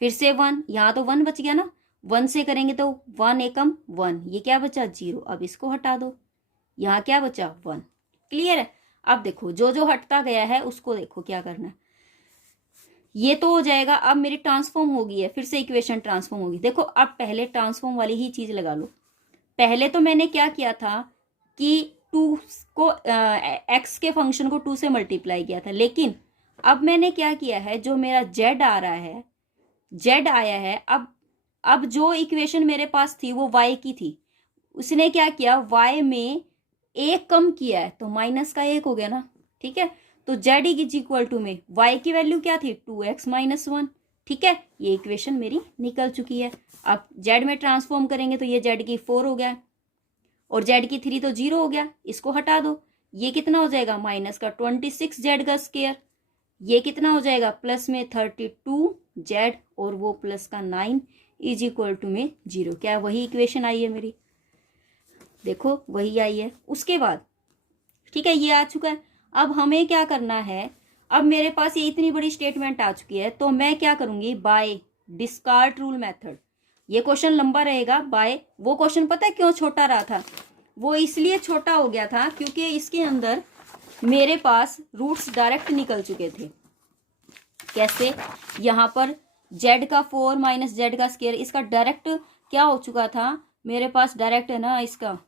फिर से 1, यहाँ तो 1 बच गया ना, 1 से करेंगे तो 1 एकम 1, ये क्या बचा 0। अब इसको हटा दो, यहाँ क्या बचा 1, क्लियर है। अब देखो जो जो हटता गया है उसको देखो क्या करना है। ये तो हो जाएगा, अब मेरी ट्रांसफॉर्म हो गई है, फिर से इक्वेशन ट्रांसफॉर्म होगी। देखो अब पहले ट्रांसफॉर्म वाली ही चीज लगा लो। पहले तो मैंने क्या किया था कि 2 को x के फंक्शन को 2 से मल्टीप्लाई किया था, लेकिन अब मैंने क्या किया है, जो मेरा z आ रहा है, z आया है, अब जो इक्वेशन मेरे पास थी वो y की थी, उसने क्या किया y में 1 कम किया है, तो माइनस का 1 हो गया ना, ठीक है। तो z इज इक्वल टू में y की वैल्यू क्या थी 2x माइनस 1, ठीक है। ये इक्वेशन मेरी निकल चुकी है। अब z में ट्रांसफॉर्म करेंगे तो ये z की 4 हो गया और z की 3 तो 0 हो गया, इसको हटा दो, ये कितना हो जाएगा माइनस का 26 z का स्क्वायर, ये कितना हो जाएगा प्लस में 32 z और वो प्लस का 9 इज इक्वल टू में 0। क्या वही इक्वेशन आई है मेरी, देखो वही आई है। उसके बाद ठीक है, ये आ चुका है। अब हमें क्या करना है, अब मेरे पास ये इतनी बड़ी स्टेटमेंट आ चुकी है, तो मैं क्या करूंगी, बाय डिस्कार्ट रूल मेथड। ये क्वेश्चन लंबा रहेगा, बाय, वो क्वेश्चन पता है क्यों छोटा रहा था, वो इसलिए छोटा हो गया था क्योंकि इसके अंदर मेरे पास रूट्स डायरेक्ट निकल चुके थे। कैसे, यहाँ पर z का 4 माइनस जेड का स्क्वायर, इसका डायरेक्ट क्या हो चुका था मेरे पास, डायरेक्ट है ना, इसका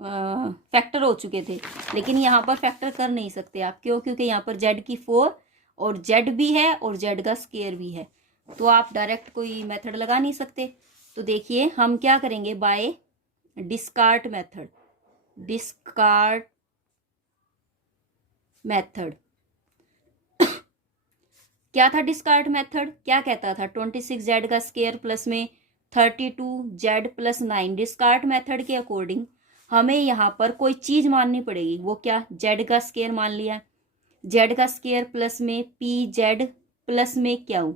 फैक्टर हो चुके थे। लेकिन यहाँ पर फैक्टर कर नहीं सकते आप, क्यों, क्योंकि यहाँ पर z की 4 और z भी है और z का स्क्वायर भी है, तो आप डायरेक्ट कोई मेथड लगा नहीं सकते। तो देखिए हम क्या करेंगे, बाय डिस्कार्ट मेथड, डिस्कार्ट मेथड क्या था डिस्कार्ट मेथड, क्या कहता था 26z का स्क्वायर प्लस में 32z प्लस 9। डिस्कार्ट मेथड के अकॉर्डिंग हमें यहाँ पर कोई चीज माननी पड़ेगी, वो क्या, z का स्क्वायर मान लिया, z का स्क्वायर प्लस में pz प्लस में q,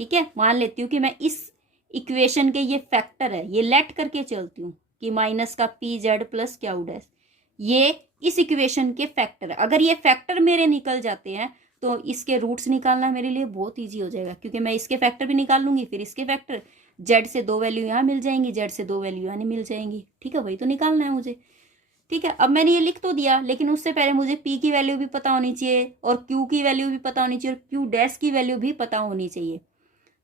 ठीक है। मान लेती हूँ कि मैं इस इक्वेशन के ये फैक्टर है, ये लेट करके चलती हूँ कि माइनस का pz प्लस q डैश, ये इस इक्वेशन के फैक्टर है। अगर ये फैक्टर मेरे निकल जाते हैं तो इसके रूट्स निकालना मेरे लिए बहुत ईजी हो जाएगा, क्योंकि मैं इसके फैक्टर भी निकाल लूंगी, फिर इसके फैक्टर, जेड से 2 वैल्यू यहाँ मिल जाएंगी, जेड से 2 वैल्यू यहाँ मिल जाएंगी। ठीक है, वही तो निकालना है मुझे। ठीक है, अब मैंने ये लिख तो दिया, लेकिन उससे पहले मुझे पी की वैल्यू भी पता होनी चाहिए और क्यू की वैल्यू भी पता होनी चाहिए और क्यू डैश की वैल्यू भी पता होनी चाहिए।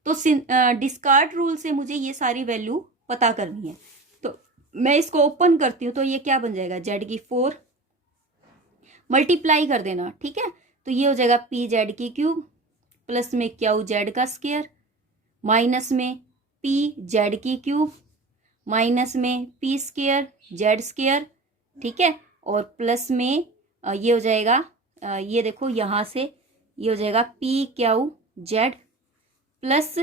तो डिस्कार्ड रूल से मुझे ये सारी वैल्यू पता करनी है। तो मैं इसको ओपन करती हूँ, तो ये क्या बन जाएगा, जेड की 4 मल्टीप्लाई कर देना। ठीक है, तो ये हो जाएगा पी जेड की क्यूब प्लस में क्यू जेड का स्क्वायर माइनस में पी जेड की क्यूब माइनस में पी स्क्वायर जेड स्क्वायर। ठीक है, और प्लस में ये हो जाएगा, ये देखो यहाँ से ये हो जाएगा P Q Z plus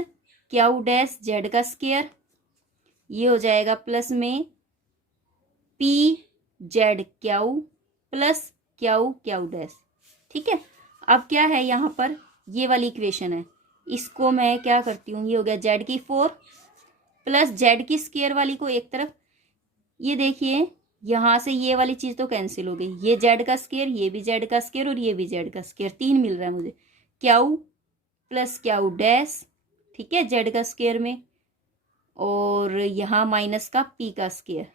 q dash Z का स्क्वायर, ये हो जाएगा प्लस में P Z Q plus Q q dash. ठीक है, अब क्या है यहाँ पर, ये वाली इक्वेशन है, इसको मैं क्या करती हूँ, ये हो गया जेड की 4 प्लस जेड की स्क्वायर वाली को एक तरफ, ये देखिए यहाँ से ये वाली चीज तो कैंसिल हो गई, ये जेड का स्क्वायर, ये भी जेड का स्क्वायर और ये भी जेड का स्क्वायर, 3 मिल रहा है मुझे, क्यू प्लस क्यू डैश। ठीक है, जेड का स्क्वायर में, और यहाँ माइनस का पी का स्क्वायर,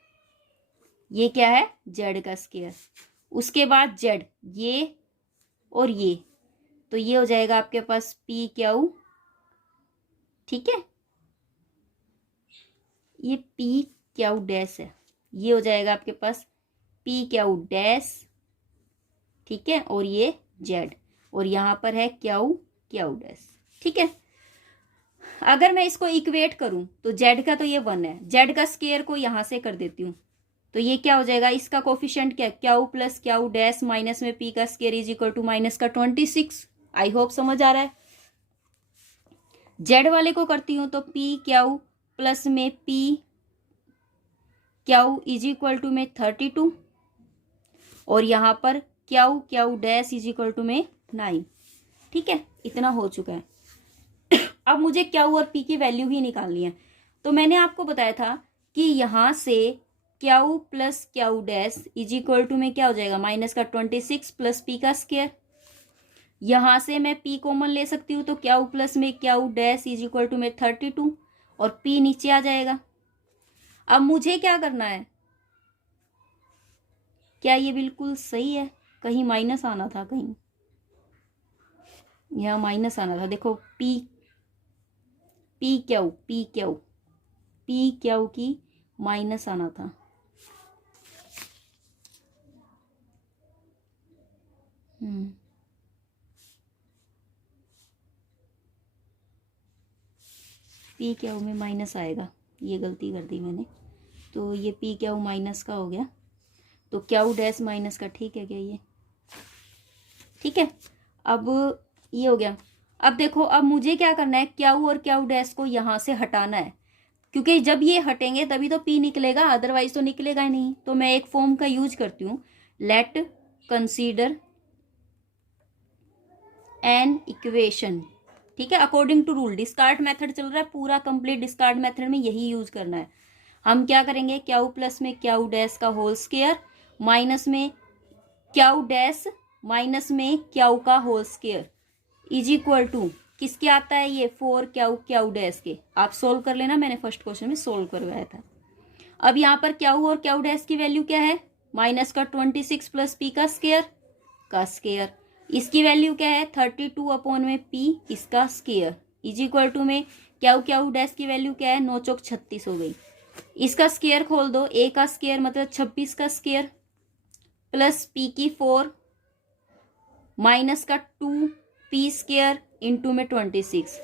ये क्या है, जेड का स्क्वायर। उसके बाद जेड ये और ये, तो ये हो जाएगा आपके पास पी क्यू। ठीक है, ये पी क्यू डैश है, ये हो जाएगा आपके पास पी क्यू डैश। ठीक है, और ये जेड, और यहाँ पर है क्यू क्यू डैश। ठीक है, अगर मैं इसको इक्वेट करूं तो जेड का तो ये 1 है, जेड का स्क्वायर को यहां से कर देती हूँ, तो ये क्या हो जाएगा, इसका कोफिशिएंट क्या, q plus q dash minus में पी का square is equal to minus का 26। आई होप समझ आ रहा है। जेड वाले को करती हूँ तो पी क्यू प्लस में p q is equal to में 32, और यहाँ पर q q dash is equal to में 9। ठीक है, इतना हो चुका है। अब मुझे क्यू और पी की वैल्यू ही निकालनी है। तो मैंने आपको बताया था कि यहाँ से q plus q dash is equal to में क्या हो जाएगा, माइनस का 26 प्लस पी का स्क्वायर। यहाँ से मैं पी कॉमन ले सकती हूँ, तो क्यू प्लस में q dash is equal to में 32 और पी नीचे आ जाएगा। अब मुझे क्या करना है, क्या ये बिल्कुल सही है, कहीं माइनस आना था, कहीं यहाँ माइनस आना था। देखो P P Q P Q P Q की माइनस आना था। पी क्यू में माइनस आएगा, ये गलती कर दी मैंने, तो ये पी क्यू माइनस का हो गया, तो क्यू डैश माइनस का। ठीक है क्या ये, ठीक है, अब ये हो गया। अब देखो, अब मुझे क्या करना है, क्यू और क्यू डैश को यहाँ से हटाना है, क्योंकि जब ये हटेंगे तभी तो पी निकलेगा, अदरवाइज तो निकलेगा ही नहीं। तो मैं एक फॉर्म का यूज करती हूँ, लेट कंसीडर एन इक्वेशन। ठीक है, according to rule, discard method चल रहा है पूरा कंप्लीट, डिस्कार्ड मेथड में यही यूज करना है। हम क्या करेंगे, क्यू प्लस में क्यू डैश का होल स्क्वायर माइनस में क्यू डैश माइनस में क्यू का whole square is equal to किसके आता है, ये 4 क्यू क्यू डैश के। आप सोल्व कर लेना, मैंने फर्स्ट क्वेश्चन में सोल्व करवाया था। अब यहाँ पर क्यू और क्यू डैश की वैल्यू क्या है, माइनस का 26 प्लस पी का स्क्वायर। इसकी वैल्यू क्या है, 32 अपॉन में पी इसका स्क्वायर इज इक्वल टू में क्यू क्यू डैश की वैल्यू क्या है, 9 चौक 36 हो गई। इसका स्क्वायर खोल दो, ए का स्क्वायर मतलब 26 का स्क्वायर प्लस पी की 4 माइनस का 2 पी स्क्वायर इंटू में 26,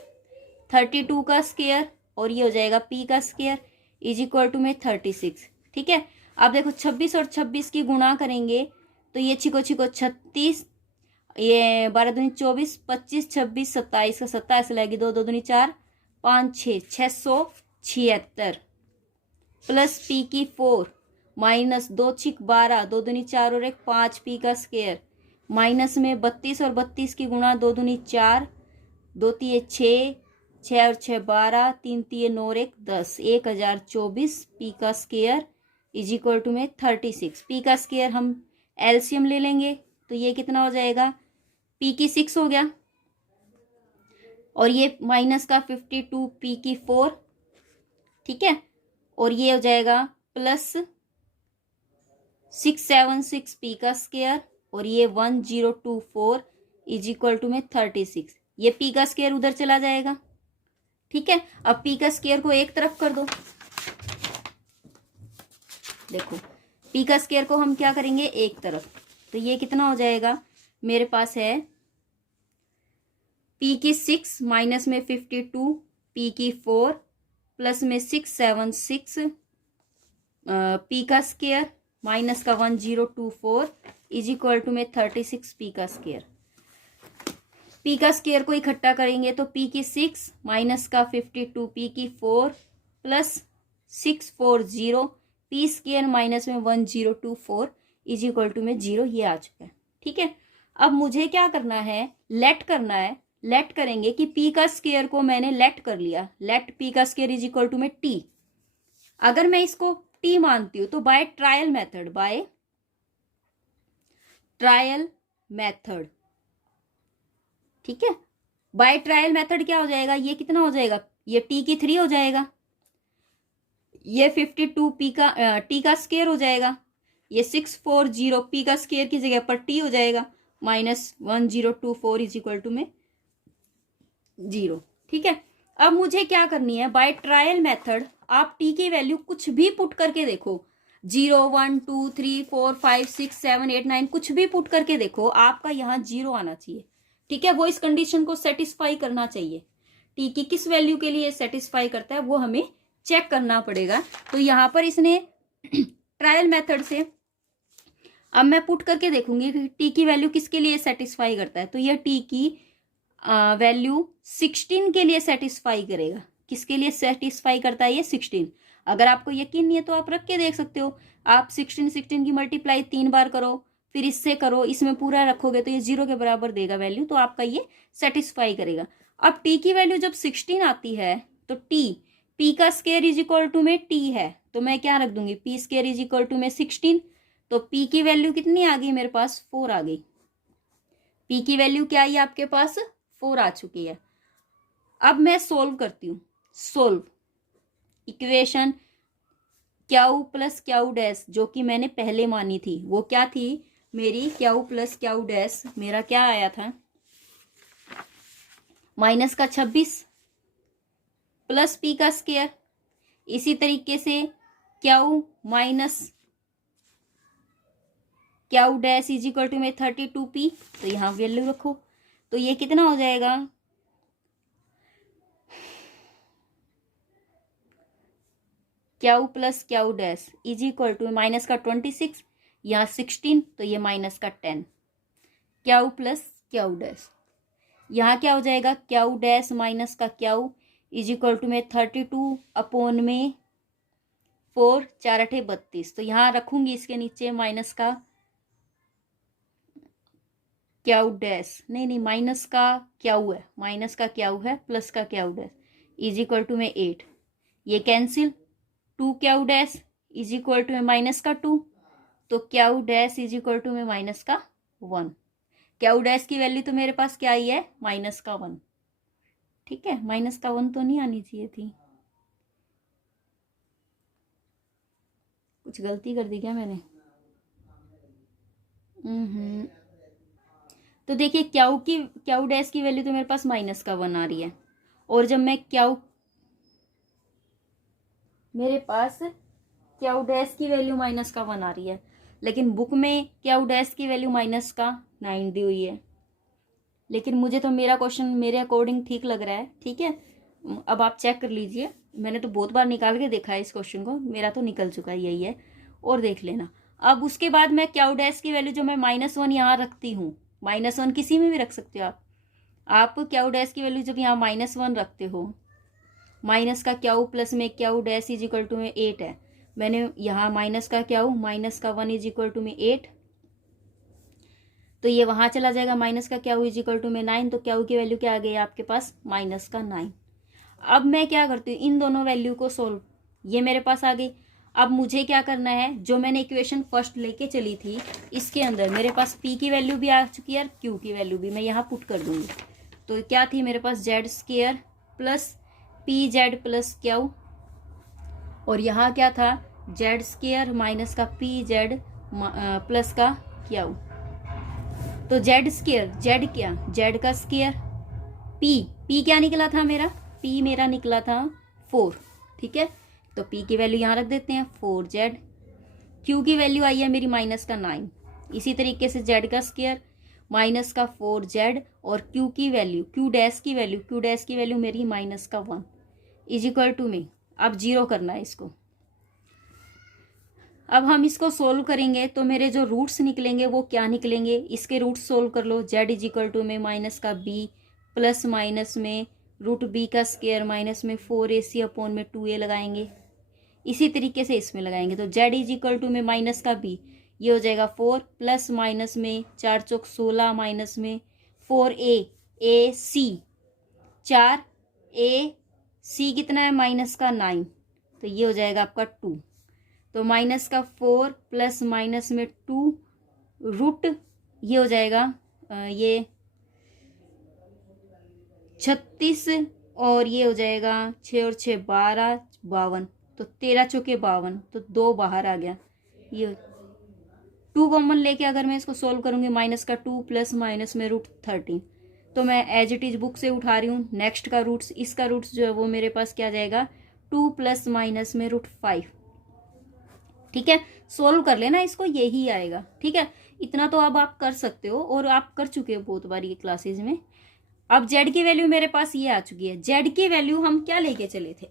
32 का स्क्वायर और ये हो जाएगा पी का स्क्वायर इज इक्वल टू में 36। ठीक है, अब देखो 26 और 26 की गुणा करेंगे तो ये छिको 36, ये 12 दूनी 24, 25 26 27 का 27 लगेगी, 2 2 दूनी 4 5 6 676 प्लस पी की 4 माइनस 2 छिक 12, 2 दूनी 4 और 1 5 पी का स्क्वायर माइनस में 32 और 32 की गुणा, 2 दूनी 4 2 तिये 6 6 और 6 12 3 तिये 9 और 1 10 1024 पी का स्क्वायर इज इक्वल टू में 36। पी का स्क्वायर हम एलसीएम ले लेंगे तो ये कितना हो जाएगा, पी की 6 हो गया, और ये माइनस का 52 पी की 4, ठीक है, और ये हो जाएगा प्लस 676 पी का स्क्वायर, और ये 1024 इज इक्वल टू में 36। ये पी का स्क्वायर उधर चला जाएगा, ठीक है। अब पी का स्क्वायर को एक तरफ कर दो, देखो पी का स्क्वायर को हम क्या करेंगे एक तरफ, तो ये कितना हो जाएगा, मेरे पास है पी की 6 माइनस में 52 पी की 4 प्लस में 676 पी का स्क्वायर माइनस का 1024 इज इक्वल टू में 36 पी का स्क्वायर। पी का स्क्वायर को इकट्ठा करेंगे तो पी की 6 माइनस का 52 पी की 4 प्लस 640 पी स्क्वायर माइनस में 1024 इज इक्वल टू में 0, ये आ चुका है, ठीक है। अब मुझे क्या करना है, लेट करना है। लेट करेंगे कि पी का स्क्वायर को मैंने लेट कर लिया, लेट पी का स्क्वायर इज इक्वल टू में टी। अगर मैं इसको टी मानती हूं तो by trial method, by trial method, ठीक है। बाय ट्रायल मेथड क्या हो जाएगा, ये कितना हो जाएगा, ये टी की 3 हो जाएगा, ये 52 पी का टी का स्क्वायर हो जाएगा, ये 640 पी का स्क्वायर की जगह पर टी हो जाएगा, माइनस 1024 इज इक्वल टू में 0, ठीक है। अब मुझे क्या करनी है, बाय ट्रायल मेथड आप टी की वैल्यू कुछ भी पुट करके देखो, 0 1 2 3 4 5 6 7 8 9 कुछ भी पुट करके देखो, आपका यहाँ 0 आना चाहिए, ठीक है। वो इस कंडीशन को सेटिस्फाई करना चाहिए, टी की किस वैल्यू के लिए सेटिस्फाई करता है वो हमें चेक करना पड़ेगा। तो यहाँ पर इसने ट्रायल मेथड से अब मैं पुट करके देखूंगी कि टी की वैल्यू किसके लिए सेटिस्फाई करता है, तो यह टी की वैल्यू 16 के लिए सेटिस्फाई करेगा। किसके लिए सेटिस्फाई करता है ये, 16। अगर आपको यकीन नहीं है तो आप रख के देख सकते हो, आप 16 की मल्टीप्लाई 3 बार करो, फिर इससे करो, इसमें पूरा रखोगे तो ये 0 के बराबर देगा वैल्यू, तो आपका ये सेटिस्फाई करेगा। अब टी की वैल्यू जब 16 आती है तो टी पी का स्क्वायर इज इक्वल टू में टी है, तो मैं क्या रख दूंगी, p square is equal to में 16, तो पी की वैल्यू कितनी आ गई मेरे पास, 4 आ गई। पी की वैल्यू क्या आई आपके पास, 4 आ चुकी है। अब मैं सोल्व करती हूँ, solve equation क्याऊ plus Q dash जो कि मैंने पहले मानी थी, वो क्या थी मेरी, क्याऊ प्लस क्याऊ डैश मेरा क्या आया था, माइनस का 26 प्लस पी का स्क्वायर, इसी तरीके से Q minus Q dash is equal to में 32 पी, तो यहाँ वैल्यू रखो, तो ये कितना हो जाएगा, Q plus Q dash is equal to minus का 26, यहाँ 16, तो ये माइनस का 10, क्याऊ प्लस क्याऊ डैश, यहाँ क्या हो जाएगा, क्याऊ डैश माइनस का क्याऊ इज इक्वल टू में 32 अपॉन में 4 4 8 32, तो यहाँ रखूंगी इसके नीचे माइनस का क्याऊ डैश, नहीं माइनस का क्याऊ है, माइनस का क्याऊ है प्लस का Q dash is equal to में 8, ये cancel, 2 Q dash is equal to में माइनस का 2, तो Q dash is equal to में माइनस का 1, क्याऊ डैश की वैल्यू तो मेरे पास क्या आई है, माइनस का 1, ठीक है। माइनस का 1 तो नहीं आनी चाहिए थी, कुछ गलती कर दी क्या मैंने, तो देखिए क्याऊ डैश की वैल्यू तो मेरे पास माइनस का 1 आ रही है, और जब मैं मेरे पास क्याऊ डैश की वैल्यू माइनस का 1 आ रही है, लेकिन बुक में क्याऊ डैश की वैल्यू माइनस का 9 दी हुई है, लेकिन मुझे तो मेरा क्वेश्चन मेरे अकॉर्डिंग ठीक लग रहा है, ठीक है। अब आप चेक कर लीजिए, मैंने तो बहुत बार निकाल के देखा है इस क्वेश्चन को, मेरा तो निकल चुका है, यही है, और देख लेना। अब उसके बाद मैं क्याऊ डैश की वैल्यू जो मैं -1 यहाँ रखती हूँ, -1 किसी में भी रख सकते हो आप क्याऊ डैश की वैल्यू जब यहाँ -1 रखते हो, माइनस का क्याऊ प्लस में क्याऊ डैश इज इक्वल टू में 8 है, मैंने यहाँ माइनस का क्याऊ माइनस का 1 इज इक्वल टू में 8, तो ये वहां चला जाएगा, माइनस का क्याऊ इज इक्वल टू में 9, तो क्याऊ की वैल्यू क्या आ गई आपके पास, माइनस का 9। अब मैं क्या करती हूँ, इन दोनों वैल्यू को सोल्व, ये मेरे पास आ गई। अब मुझे क्या करना है, जो मैंने इक्वेशन फर्स्ट लेके चली थी इसके अंदर मेरे पास p की वैल्यू भी आ चुकी है और q की वैल्यू भी मैं यहाँ पुट कर दूंगी। तो क्या थी मेरे पास, Z square plus P Z plus Q, और यहाँ क्या था, जेड स्क्वायर माइनस का पी जेड प्लस का क्यू। तो जेड स्क्वायर, जेड क्या, जेड का स्क्वायर, पी क्या निकला था मेरा, पी मेरा निकला था 4, ठीक है। तो p की वैल्यू यहाँ रख देते हैं 4z, q की वैल्यू आई है मेरी माइनस का 9, इसी तरीके से z का स्क्वायर माइनस का 4z, और q की वैल्यू, q डैश की वैल्यू मेरी माइनस का 1 इज इक्वल टू में, अब 0 करना है इसको। अब हम इसको सोल्व करेंगे तो मेरे जो रूट्स निकलेंगे वो क्या निकलेंगे, इसके रूट्स सोल्व कर लो। z इज इक्वल टू में माइनस का b प्लस माइनस में रूट b का स्क्वायर माइनस में 4ac अपॉन में 2a लगाएंगे, इसी तरीके से इसमें लगाएंगे। तो z इज इक्वल टू में माइनस का b, ये हो जाएगा 4 प्लस माइनस में 4 चौक 16 माइनस में 4ac 4ac कितना है, माइनस का 9, तो ये हो जाएगा आपका 2। तो माइनस का 4 प्लस माइनस में 2 रूट, ये हो जाएगा ये 36, और ये हो जाएगा 6 और 6 12 52, तो 13 चौके 52, तो 2 बाहर आ गया। ये 2 कॉमन लेके अगर मैं इसको सोल्व करूंगी, माइनस का 2 प्लस माइनस में रूट 13, तो मैं एज इट इज बुक से उठा रही हूँ। नेक्स्ट का रूट्स, इसका रूट्स जो है वो मेरे पास क्या जाएगा, 2 प्लस माइनस में रूट 5, ठीक है। सोल्व कर लेना इसको, यही आएगा, ठीक है। इतना तो अब आप कर सकते हो और आप कर चुके हो बहुत बार ये क्लासेज में। अब z की वैल्यू मेरे पास ये आ चुकी है। z की वैल्यू हम क्या लेके चले थे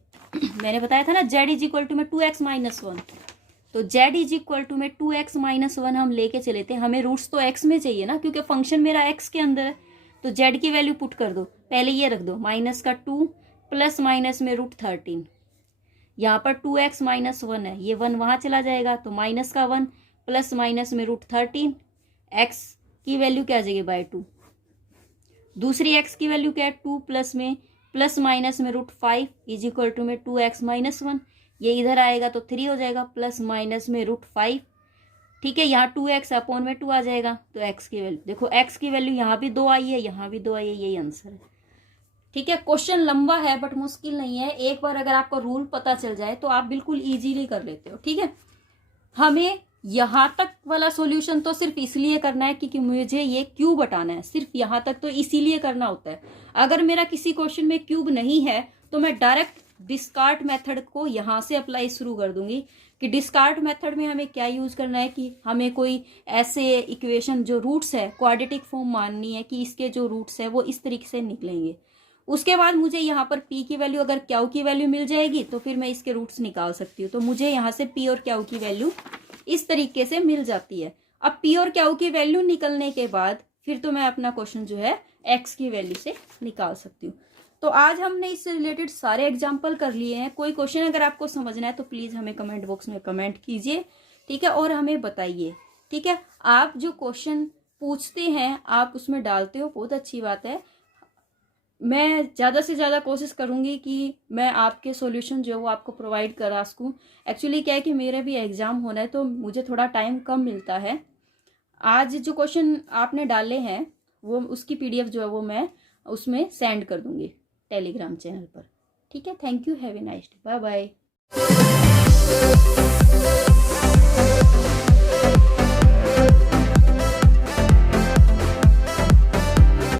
मैंने बताया था ना, z इज इक्वल टू में 2x माइनस 1, तो z इज इक्वल टू में 2x माइनस 1 हम लेके चले थे। हमें रूट्स तो x में चाहिए ना, क्योंकि फंक्शन मेरा x के अंदर है। तो z की वैल्यू पुट कर दो, पहले ये रख दो माइनस का 2 प्लस माइनस में रूट 13, यहाँ पर 2x माइनस 1 है, ये 1 वहां चला जाएगा, तो माइनस का 1 प्लस माइनस में रूट 13, x की वैल्यू क्या आ जाएगी बाय 2, दूसरी x की वैल्यू क्या है 2 प्लस में प्लस माइनस में रूट 5 इज इक्वल टू में 2x माइनस 1, ये इधर आएगा तो 3 हो जाएगा, प्लस माइनस में रूट 5, ठीक है। यहाँ 2x अपॉन में 2 आ जाएगा, तो x की वैल्यू देखो, x की वैल्यू यहाँ भी 2 आई है, यहाँ भी 2 आई है, यही आंसर है, ठीक है। क्वेश्चन लंबा है बट मुश्किल नहीं है, एक बार अगर आपको रूल पता चल जाए तो आप बिल्कुल इजीली कर लेते हो, ठीक है। हमें यहाँ तक वाला सॉल्यूशन तो सिर्फ इसलिए करना है क्योंकि मुझे ये क्यूब हटाना है, सिर्फ यहाँ तक तो इसीलिए करना होता है। अगर मेरा किसी क्वेश्चन में क्यूब नहीं है तो मैं डायरेक्ट डिस्कार्ट मेथड को यहाँ से अप्लाई शुरू कर दूंगी कि डिस्कार्ट मेथड में हमें क्या यूज करना है कि हमें कोई ऐसे इक्वेशन जो रूट्स है क्वाड्रेटिक फॉर्म माननी है कि इसके जो रूट्स है वो इस तरीके से निकलेंगे। उसके बाद मुझे यहाँ पर p की वैल्यू, अगर क्यू की वैल्यू मिल जाएगी तो फिर मैं इसके रूट्स निकाल सकती हूँ। तो मुझे यहाँ से p और क्यू की वैल्यू इस तरीके से मिल जाती है। अब p और क्यू की वैल्यू निकलने के बाद फिर तो मैं अपना क्वेश्चन जो है x की वैल्यू से निकाल सकती हूँ। तो आज हमने इससे रिलेटेड सारे एग्जाम्पल कर लिए हैं। कोई क्वेश्चन अगर आपको समझना है तो प्लीज हमें कमेंट बॉक्स में कमेंट कीजिए, ठीक है, और हमें बताइए, ठीक है। आप जो क्वेश्चन पूछते हैं आप उसमें डालते हो, बहुत अच्छी बात है। मैं ज़्यादा से ज़्यादा कोशिश करूँगी कि मैं आपके सॉल्यूशन जो है वो आपको प्रोवाइड करा सकूँ। एक्चुअली क्या है कि मेरे भी एग्ज़ाम होना है तो मुझे थोड़ा टाइम कम मिलता है। आज जो क्वेश्चन आपने डाले हैं वो उसकी PDF जो है वो मैं उसमें सेंड कर दूँगी टेलीग्राम चैनल पर, ठीक है। Thank you, have a nice day, bye bye.